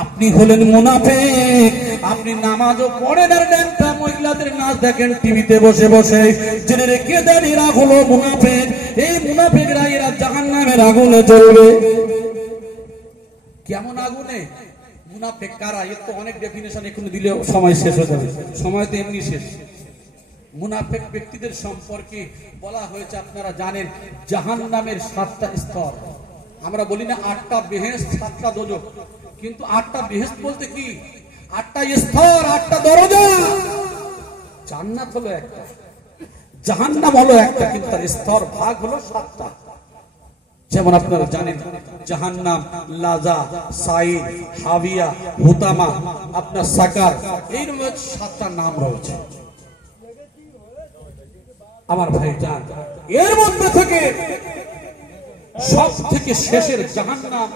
আপনি হলেন মুনাফিক। আপনি নামাজও পড়েন আর ড্যান্সা মহিলাদের নাচ দেখেন টিভিতে বসে বসে, জেনে রেখে দেন, এরা হলো মুনাফিক। এই মুনাফিকরা, এরা জাহান্নামের আগুনে জ্বলবে। কেমন আগুনে? মুনাফিক কারা? এর তো অনেক ডেফিনেশন এখন দিলে সময় শেষ হয়ে যাবে, সময় তো এমনি শেষ। মুনাফিক ব্যক্তিদের সম্পর্কে বলা হয়েছে, আপনারা জানেন, জাহান্নামের 7টা স্তর। আমরা বলি না 8টা বেহেশত 7টা দোজখ, কিন্তু 8টা বেহেশত বলতে কি? 8টা স্তর, 8টা দরজা। জান্নাত হলো একটা, জাহান্নাম হলো একটা, কিন্তু তার স্তর ভাগ হলো 7টা। যেমন আপনারা জানেন, জাহান্নাম, লাজা, সাইদ, হাবিয়া, হুতামা, আপনার সাকার, এইরকম 7টা নাম রয়েছে। আমার ভাই জান, এর মধ্যে থেকে সব থেকে শেষের জাহান্নাম,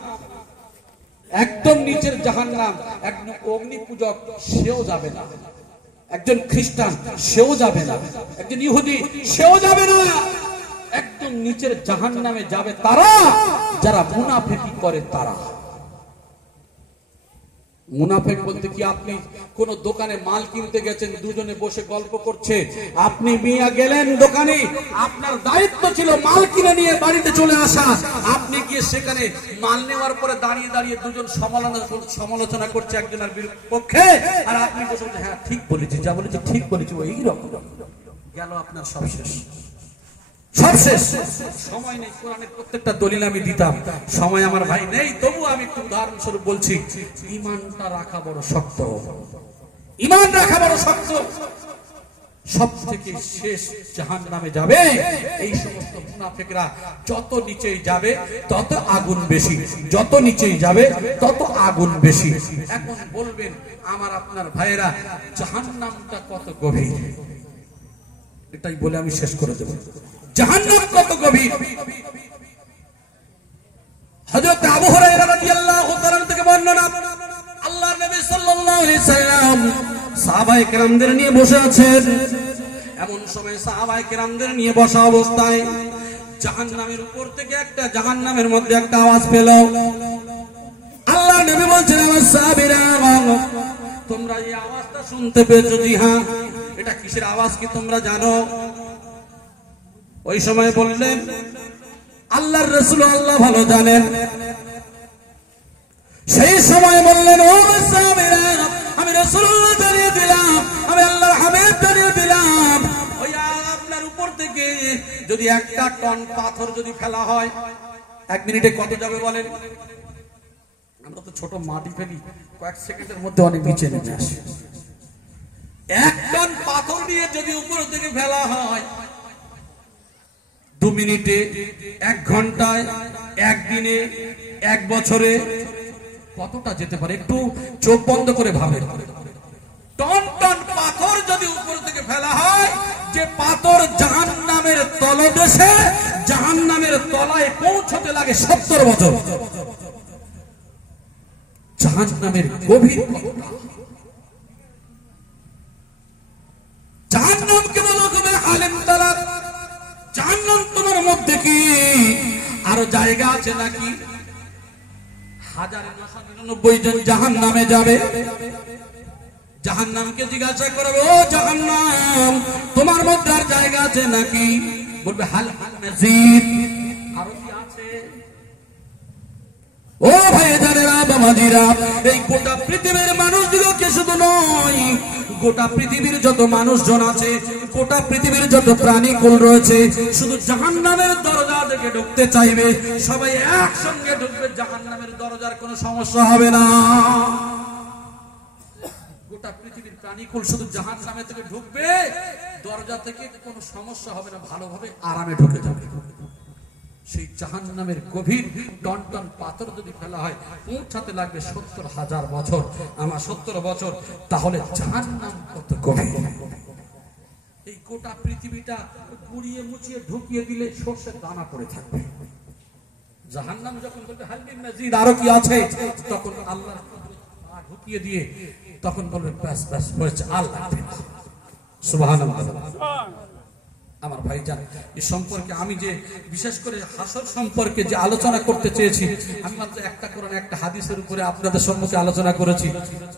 একদম নিচের জাহান্নাম, একজন অগ্নি পূজক সেও যাবে না, একজন খ্রিস্টান সেও যাবে না, একজন ইহুদি সেও যাবে না। একদম নিচের জাহান্নামে যাবে তারা যারা মুনাফিকি করে। তারা মুনাফিক বলতে কি? আপনি কোন দোকানে মাল কিনতে গেছেন, দুজনে বসে গল্প করছে, আপনি মিয়া গেলেন দোকানে, আপনার দায়িত্ব ছিল মাল কিনে নিয়ে বাড়িতে চলে আসা। আপনি গিয়ে সেখানে মাল নেওয়ার পরে দাঁড়িয়ে দাঁড়িয়ে দুজন সমালোচনা করছে একজনের পক্ষে, আর আপনি বসে বলছেন, হ্যাঁ ঠিক বলেছি, যা বলেছি ঠিক বলেছি, এইরকম গেল আপনার সব শেষ, সব শেষ। সময় নেই, কোরআনের প্রত্যেকটা দলিল আমি দিতাম, সময় আমার ভাই নেই, তবু আমি একটু উদাহরণস্বরূপ বলছি। ইমানটা রাখা বড় শক্ত, ইমান রাখা বড় শক্ত। সব থেকে শেষ জাহান্নামে যাবে এই সমস্ত মুনাফিকরা। যত নিচেই যাবে তত আগুন বেশি, যত নিচেই যাবে তত আগুন বেশি। এখন বলবেন আমার আপনার ভাইয়েরা, জাহান্নামটা কত গভীর? এটাই বলে আমি শেষ করে দেব। জাহান্নাম কত গভীর? হযরত আবু হুরায়রা রাদিয়াল্লাহু তাআলা থেকে বর্ণনা, আল্লাহর নবী সাল্লাল্লাহু আলাইহি সাল্লাম সাহাবায়ে কেরামদের নিয়ে বসে আছেন। এমন সময় সাহাবায়ে কেরামদের নিয়ে বসা অবস্থায় জাহান্নামের উপর থেকে জাহান্নামের মধ্যে একটা আওয়াজ পেল। আল্লাহর নবী বলছেন, আমার সাহাবীরা, তোমরা এই আওয়াজটা শুনতে পেয়েছো? জি হ্যাঁ। এটা কিসের আওয়াজ কি তোমরা জানো? ওই সময় বললেন, আল্লাহর রাসূল আল্লাহ ভালো জানেন। সেই সময় বললেন, ও সাহাবীরা, আমি রাসূলুল্লাহ জানিয়ে দিলাম, আমি আল্লাহর হাবিব জানিয়ে দিলাম, ওই আপনার উপর থেকে যদি 1 টন পাথর যদি ফেলা হয়, 1 মিনিটে কত যাবে বলেন? আমরা তো ছোট মাটি ফেলি, কয়েক সেকেন্ডের মধ্যে অনেক নিচে নেমে আসে। 1 টন পাথর নিয়ে যদি উপর থেকে ফেলা হয়, 2 মিনিটে, 1 ঘন্টায়, 1 দিনে, 1 বছরে কতটা যেতে পারে? একটু চোখ বন্ধ করে ভাবেন। টন টন পাথর যদি উপর থেকে ফেলা হয়, যে পাথর জাহান্নামের তলদেশে, জাহান্নামের তলায় পৌঁছতে লাগে 70 বছর। জাহান্নামের গভীর কতটা? জাহান্নামকে বলা হবে আলেম তালাক। জাহান্নাম তোমার মধ্যে কি আরো জায়গা আছে নাকি? 1999 জন জাহান্নামে যাবে। জাহান্নামকে জিজ্ঞাসা করবে, ও জাহান্নাম, তোমার মধ্যে আর জায়গা আছে নাকি? বলবে, হাল মাজিদ, আরো কি আছে? ও ভাইজানেরা, বাবাজিরা, এই গোটা পৃথিবীর মানুষগুলোকে শুধু নয়, গোটা পৃথিবীর যত মানুষজন আছে, গোটা পৃথিবীর যত প্রাণীকুল রয়েছে, শুধু জাহান্নামের দরজা থেকে ঢুকতে চাইবে, সবাই একসঙ্গে ঢুকবে। জাহান্নামের দরজার কোনো সমস্যা হবে না। গোটা পৃথিবীর প্রাণীকুল শুধু জাহান্নামে থেকে ঢুকবে, দরজা থেকে কোনো সমস্যা হবে না, ভালোভাবে আরামে ঢুকে যাবে। সেই জাহান্নামের গভীর টন টন পাথর যদি ফেলা হয়, পৌঁছাতে লাগবে 70,000 বছর। আমার 70 বছর, তাহলে জাহান্নাম কত গভীর? এই গোটা পৃথিবীটা গুড়িয়ে মুছিয়ে ঢুকিয়ে দিলে সরষের দানা পড়ে থাকবে। জাহান্নাম যখন বলবে হাল মিন মাজিদ, আরো কি আছে, তখন আল্লাহ ঢুকিয়ে দিয়ে তখন বলবে, ব্যাস ব্যাস হয়েছে, আর লাগবে না। সুবহানাল্লাহ। আমার ভাইজান, এই সম্পর্কে আমি যে বিশেষ করে হাসর সম্পর্কে যে আলোচনা করতে চেয়েছি, আমি মাত্র একটা কোরআন একটা হাদিসের উপরে আপনাদের সম্মুখে আলোচনা করেছি।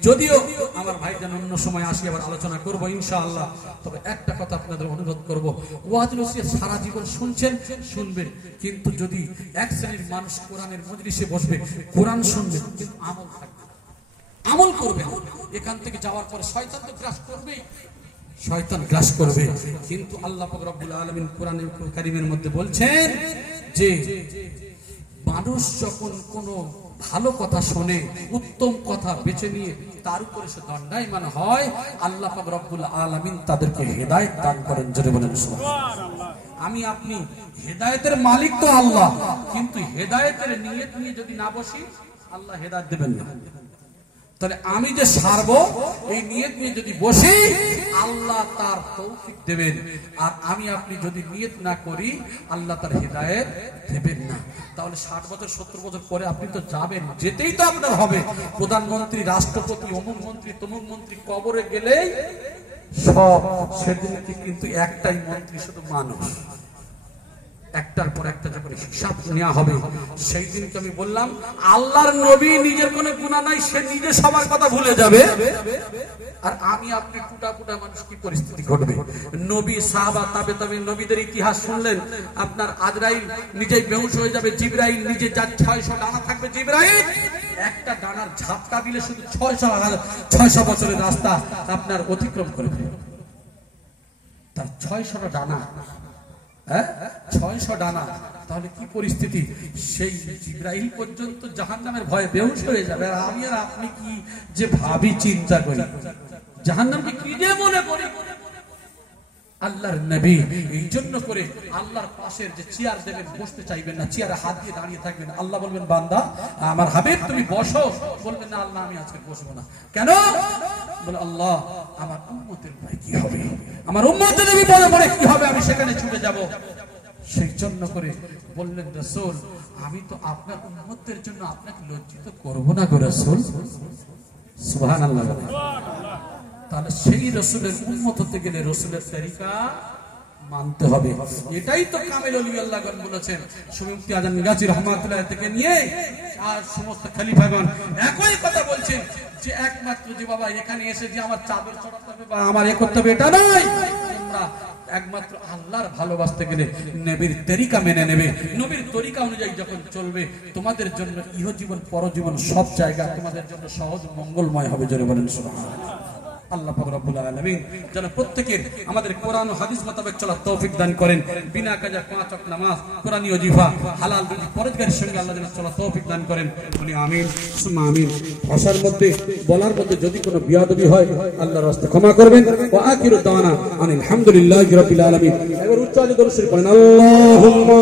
যদিও আমার ভাইজান অন্য সময় আসি আবার আলোচনা করব ইনশাআল্লাহ। তবে একটা কথা আপনাদের অনুরোধ করব, ওয়াজ নসিহত সারা জীবন শুনছেন, শুনবেন, কিন্তু যদি এক শ্রেণীর মানুষ কোরআনের মজলিসে বসবে, কোরআন শুনবেন, কিন্তু আমল থাকবে, আমল করবেন। এখান থেকে যাওয়ার পরে শয়তান তো গ্রাস করবেই, শয়তান গ্রাস করবে। কিন্তু আল্লাহ পাক রব্বুল আলামিন কোরআনে কারীমের মধ্যে বলছেন যে মানুষ যখন কোনো ভালো কথা শোনে, উত্তম কথা বেছে নিয়ে তার উপরে সে দণ্ডায়মান হয়, আল্লাহ পাক রব্বুল আলামিন তাদেরকে হেদায়েত দান করেন। জোরে বলেন সুবহানাল্লাহ। আমি আপনি হেদায়েতের মালিক তো আল্লাহ, কিন্তু হেদায়েতের নিয়ত নিয়ে যদি না বসি, আল্লাহ হেদায়েত দেবেন না। তাহলে আমি যে সারবো এই নিয়ত নিয়ে যদি বসি, আল্লাহ তার তৌফিক দেবেন। আর আমি আপনি যদি নিয়ত না করি, আল্লাহ তার হেদায়েত দেবেন না। তাহলে 60 বছর 70 বছর পরে আপনি তো যাবেন, যেতেই তো আপনার হবে। প্রধানমন্ত্রী, রাষ্ট্রপতি, অমুক মন্ত্রী, তমুক মন্ত্রী কবরে গেলেই সব, সেদিন কিন্তু একটাই মন্ত্রী, শুধু মানুষ। একটার পর একটা যখন হিসাব নেওয়া হবে, সেই দিনকে আমি বললাম, আল্লাহর নবী নিজের কোনো গুনাহ নাই, সে নিজে সবার কথা ভুলে যাবে। আর আমি আপনি টুটা ফুটা মানুষ, কি পরিস্থিতি ঘটবে? নবী, সাহাবা, তাবে নবীদের ইতিহাস শুনলেন, আপনার আজরাইল নিজেই বেহুশ হয়ে যাবে, জিবরাইল নিজে, যার 600 ডানা থাকবে, জিবরাইল একটা ডানার ঝাপটা দিলে শুধু 600 বছরের রাস্তা আপনার অতিক্রম করবে। তার 600 ডানা, 600 ডানা, তাহলে কি পরিস্থিতি? সেই জিবরাইল পর্যন্ত জাহান্নামের ভয়ে বেহুশ হয়ে যাবে। আর আমি আর আপনি কি যে ভাবি, চিন্তা করি, জাহান্নামকে কি যে মনে করি। আল্লাহর নবী এই জন্য করে আল্লাহর পাশের যে চেয়ার দেবেন বসতে চাইবেন না, চেয়ারে হাত দিয়ে দাঁড়িয়ে থাকবেন। আল্লাহ বলবেন বান্দা আমার হাবিব তুমি বসো, বলবেন না আল্লাহ আমি আজকে বসবো না। কেন? বলে আল্লাহ আমার উম্মতের ভাই কি হবে, আমার উম্মতের নবী বলে পড়ে কি হবে, আমি সেখানে ছুটে যাব। সেই জন্য করে বললেন রাসূল আমি তো আপনার উম্মতের জন্য আপনাকে লজ্জিত করব না গো রাসূল। সুবহানাল্লাহ। তাহলে সেই রাসূলের উম্মত হতে গেলে রাসূলের তরিকা মানতে হবে। এটাই তো কামেল ওলি আল্লাহগণ বলেছেন। সুফি আজান গাজী রাহমাতুল্লাহ থেকে নিয়ে আর সমস্ত খলিফাগণ একই কথা বলছেন যে একমাত্র যে বাবা এখানে এসে যে আমার চাদর চড়াতে হবে বা আমার এ করতে হবে এটা নয়। তোমরা একমাত্র আল্লাহর ভালোবাসতে গেলে নবীর তরিকা মেনে নেবে। নবীর তরিকা অনুযায়ী যখন চলবে তোমাদের জন্য ইহজীবন পরজীবন সব জায়গা তোমাদের জন্য সহজ মঙ্গলময় হবে। জোরে বলেন সুবহানাল্লাহ। আল্লাহ পাক রব্বুল আলামিন যেন প্রত্যেকের আমাদের কোরআন ও হাদিস মোতাবেক চলার তৌফিক দান করেন। বিনা কাজা 5 ওয়াক্ত নামাজ, কোরআনী ওজিফা, হালাল রুজি পরহেজগারির সঙ্গে আল্লাহ যেন চলার তৌফিক দান করেন। বলি আমিন সুম্মা আমিন। ভাষার মধ্যে বলার মধ্যে যদি কোনো বিয়াদবি হয় আল্লাহর রাস্তে ক্ষমা করবেন। ওয়া আখিরু দাওয়ানা আলহামদুলিল্লাহি রাব্বিল আলামিন। এবার উচ্চ আওয়াজে দরুদ শরীফ পড়েন। আল্লাহুম্মা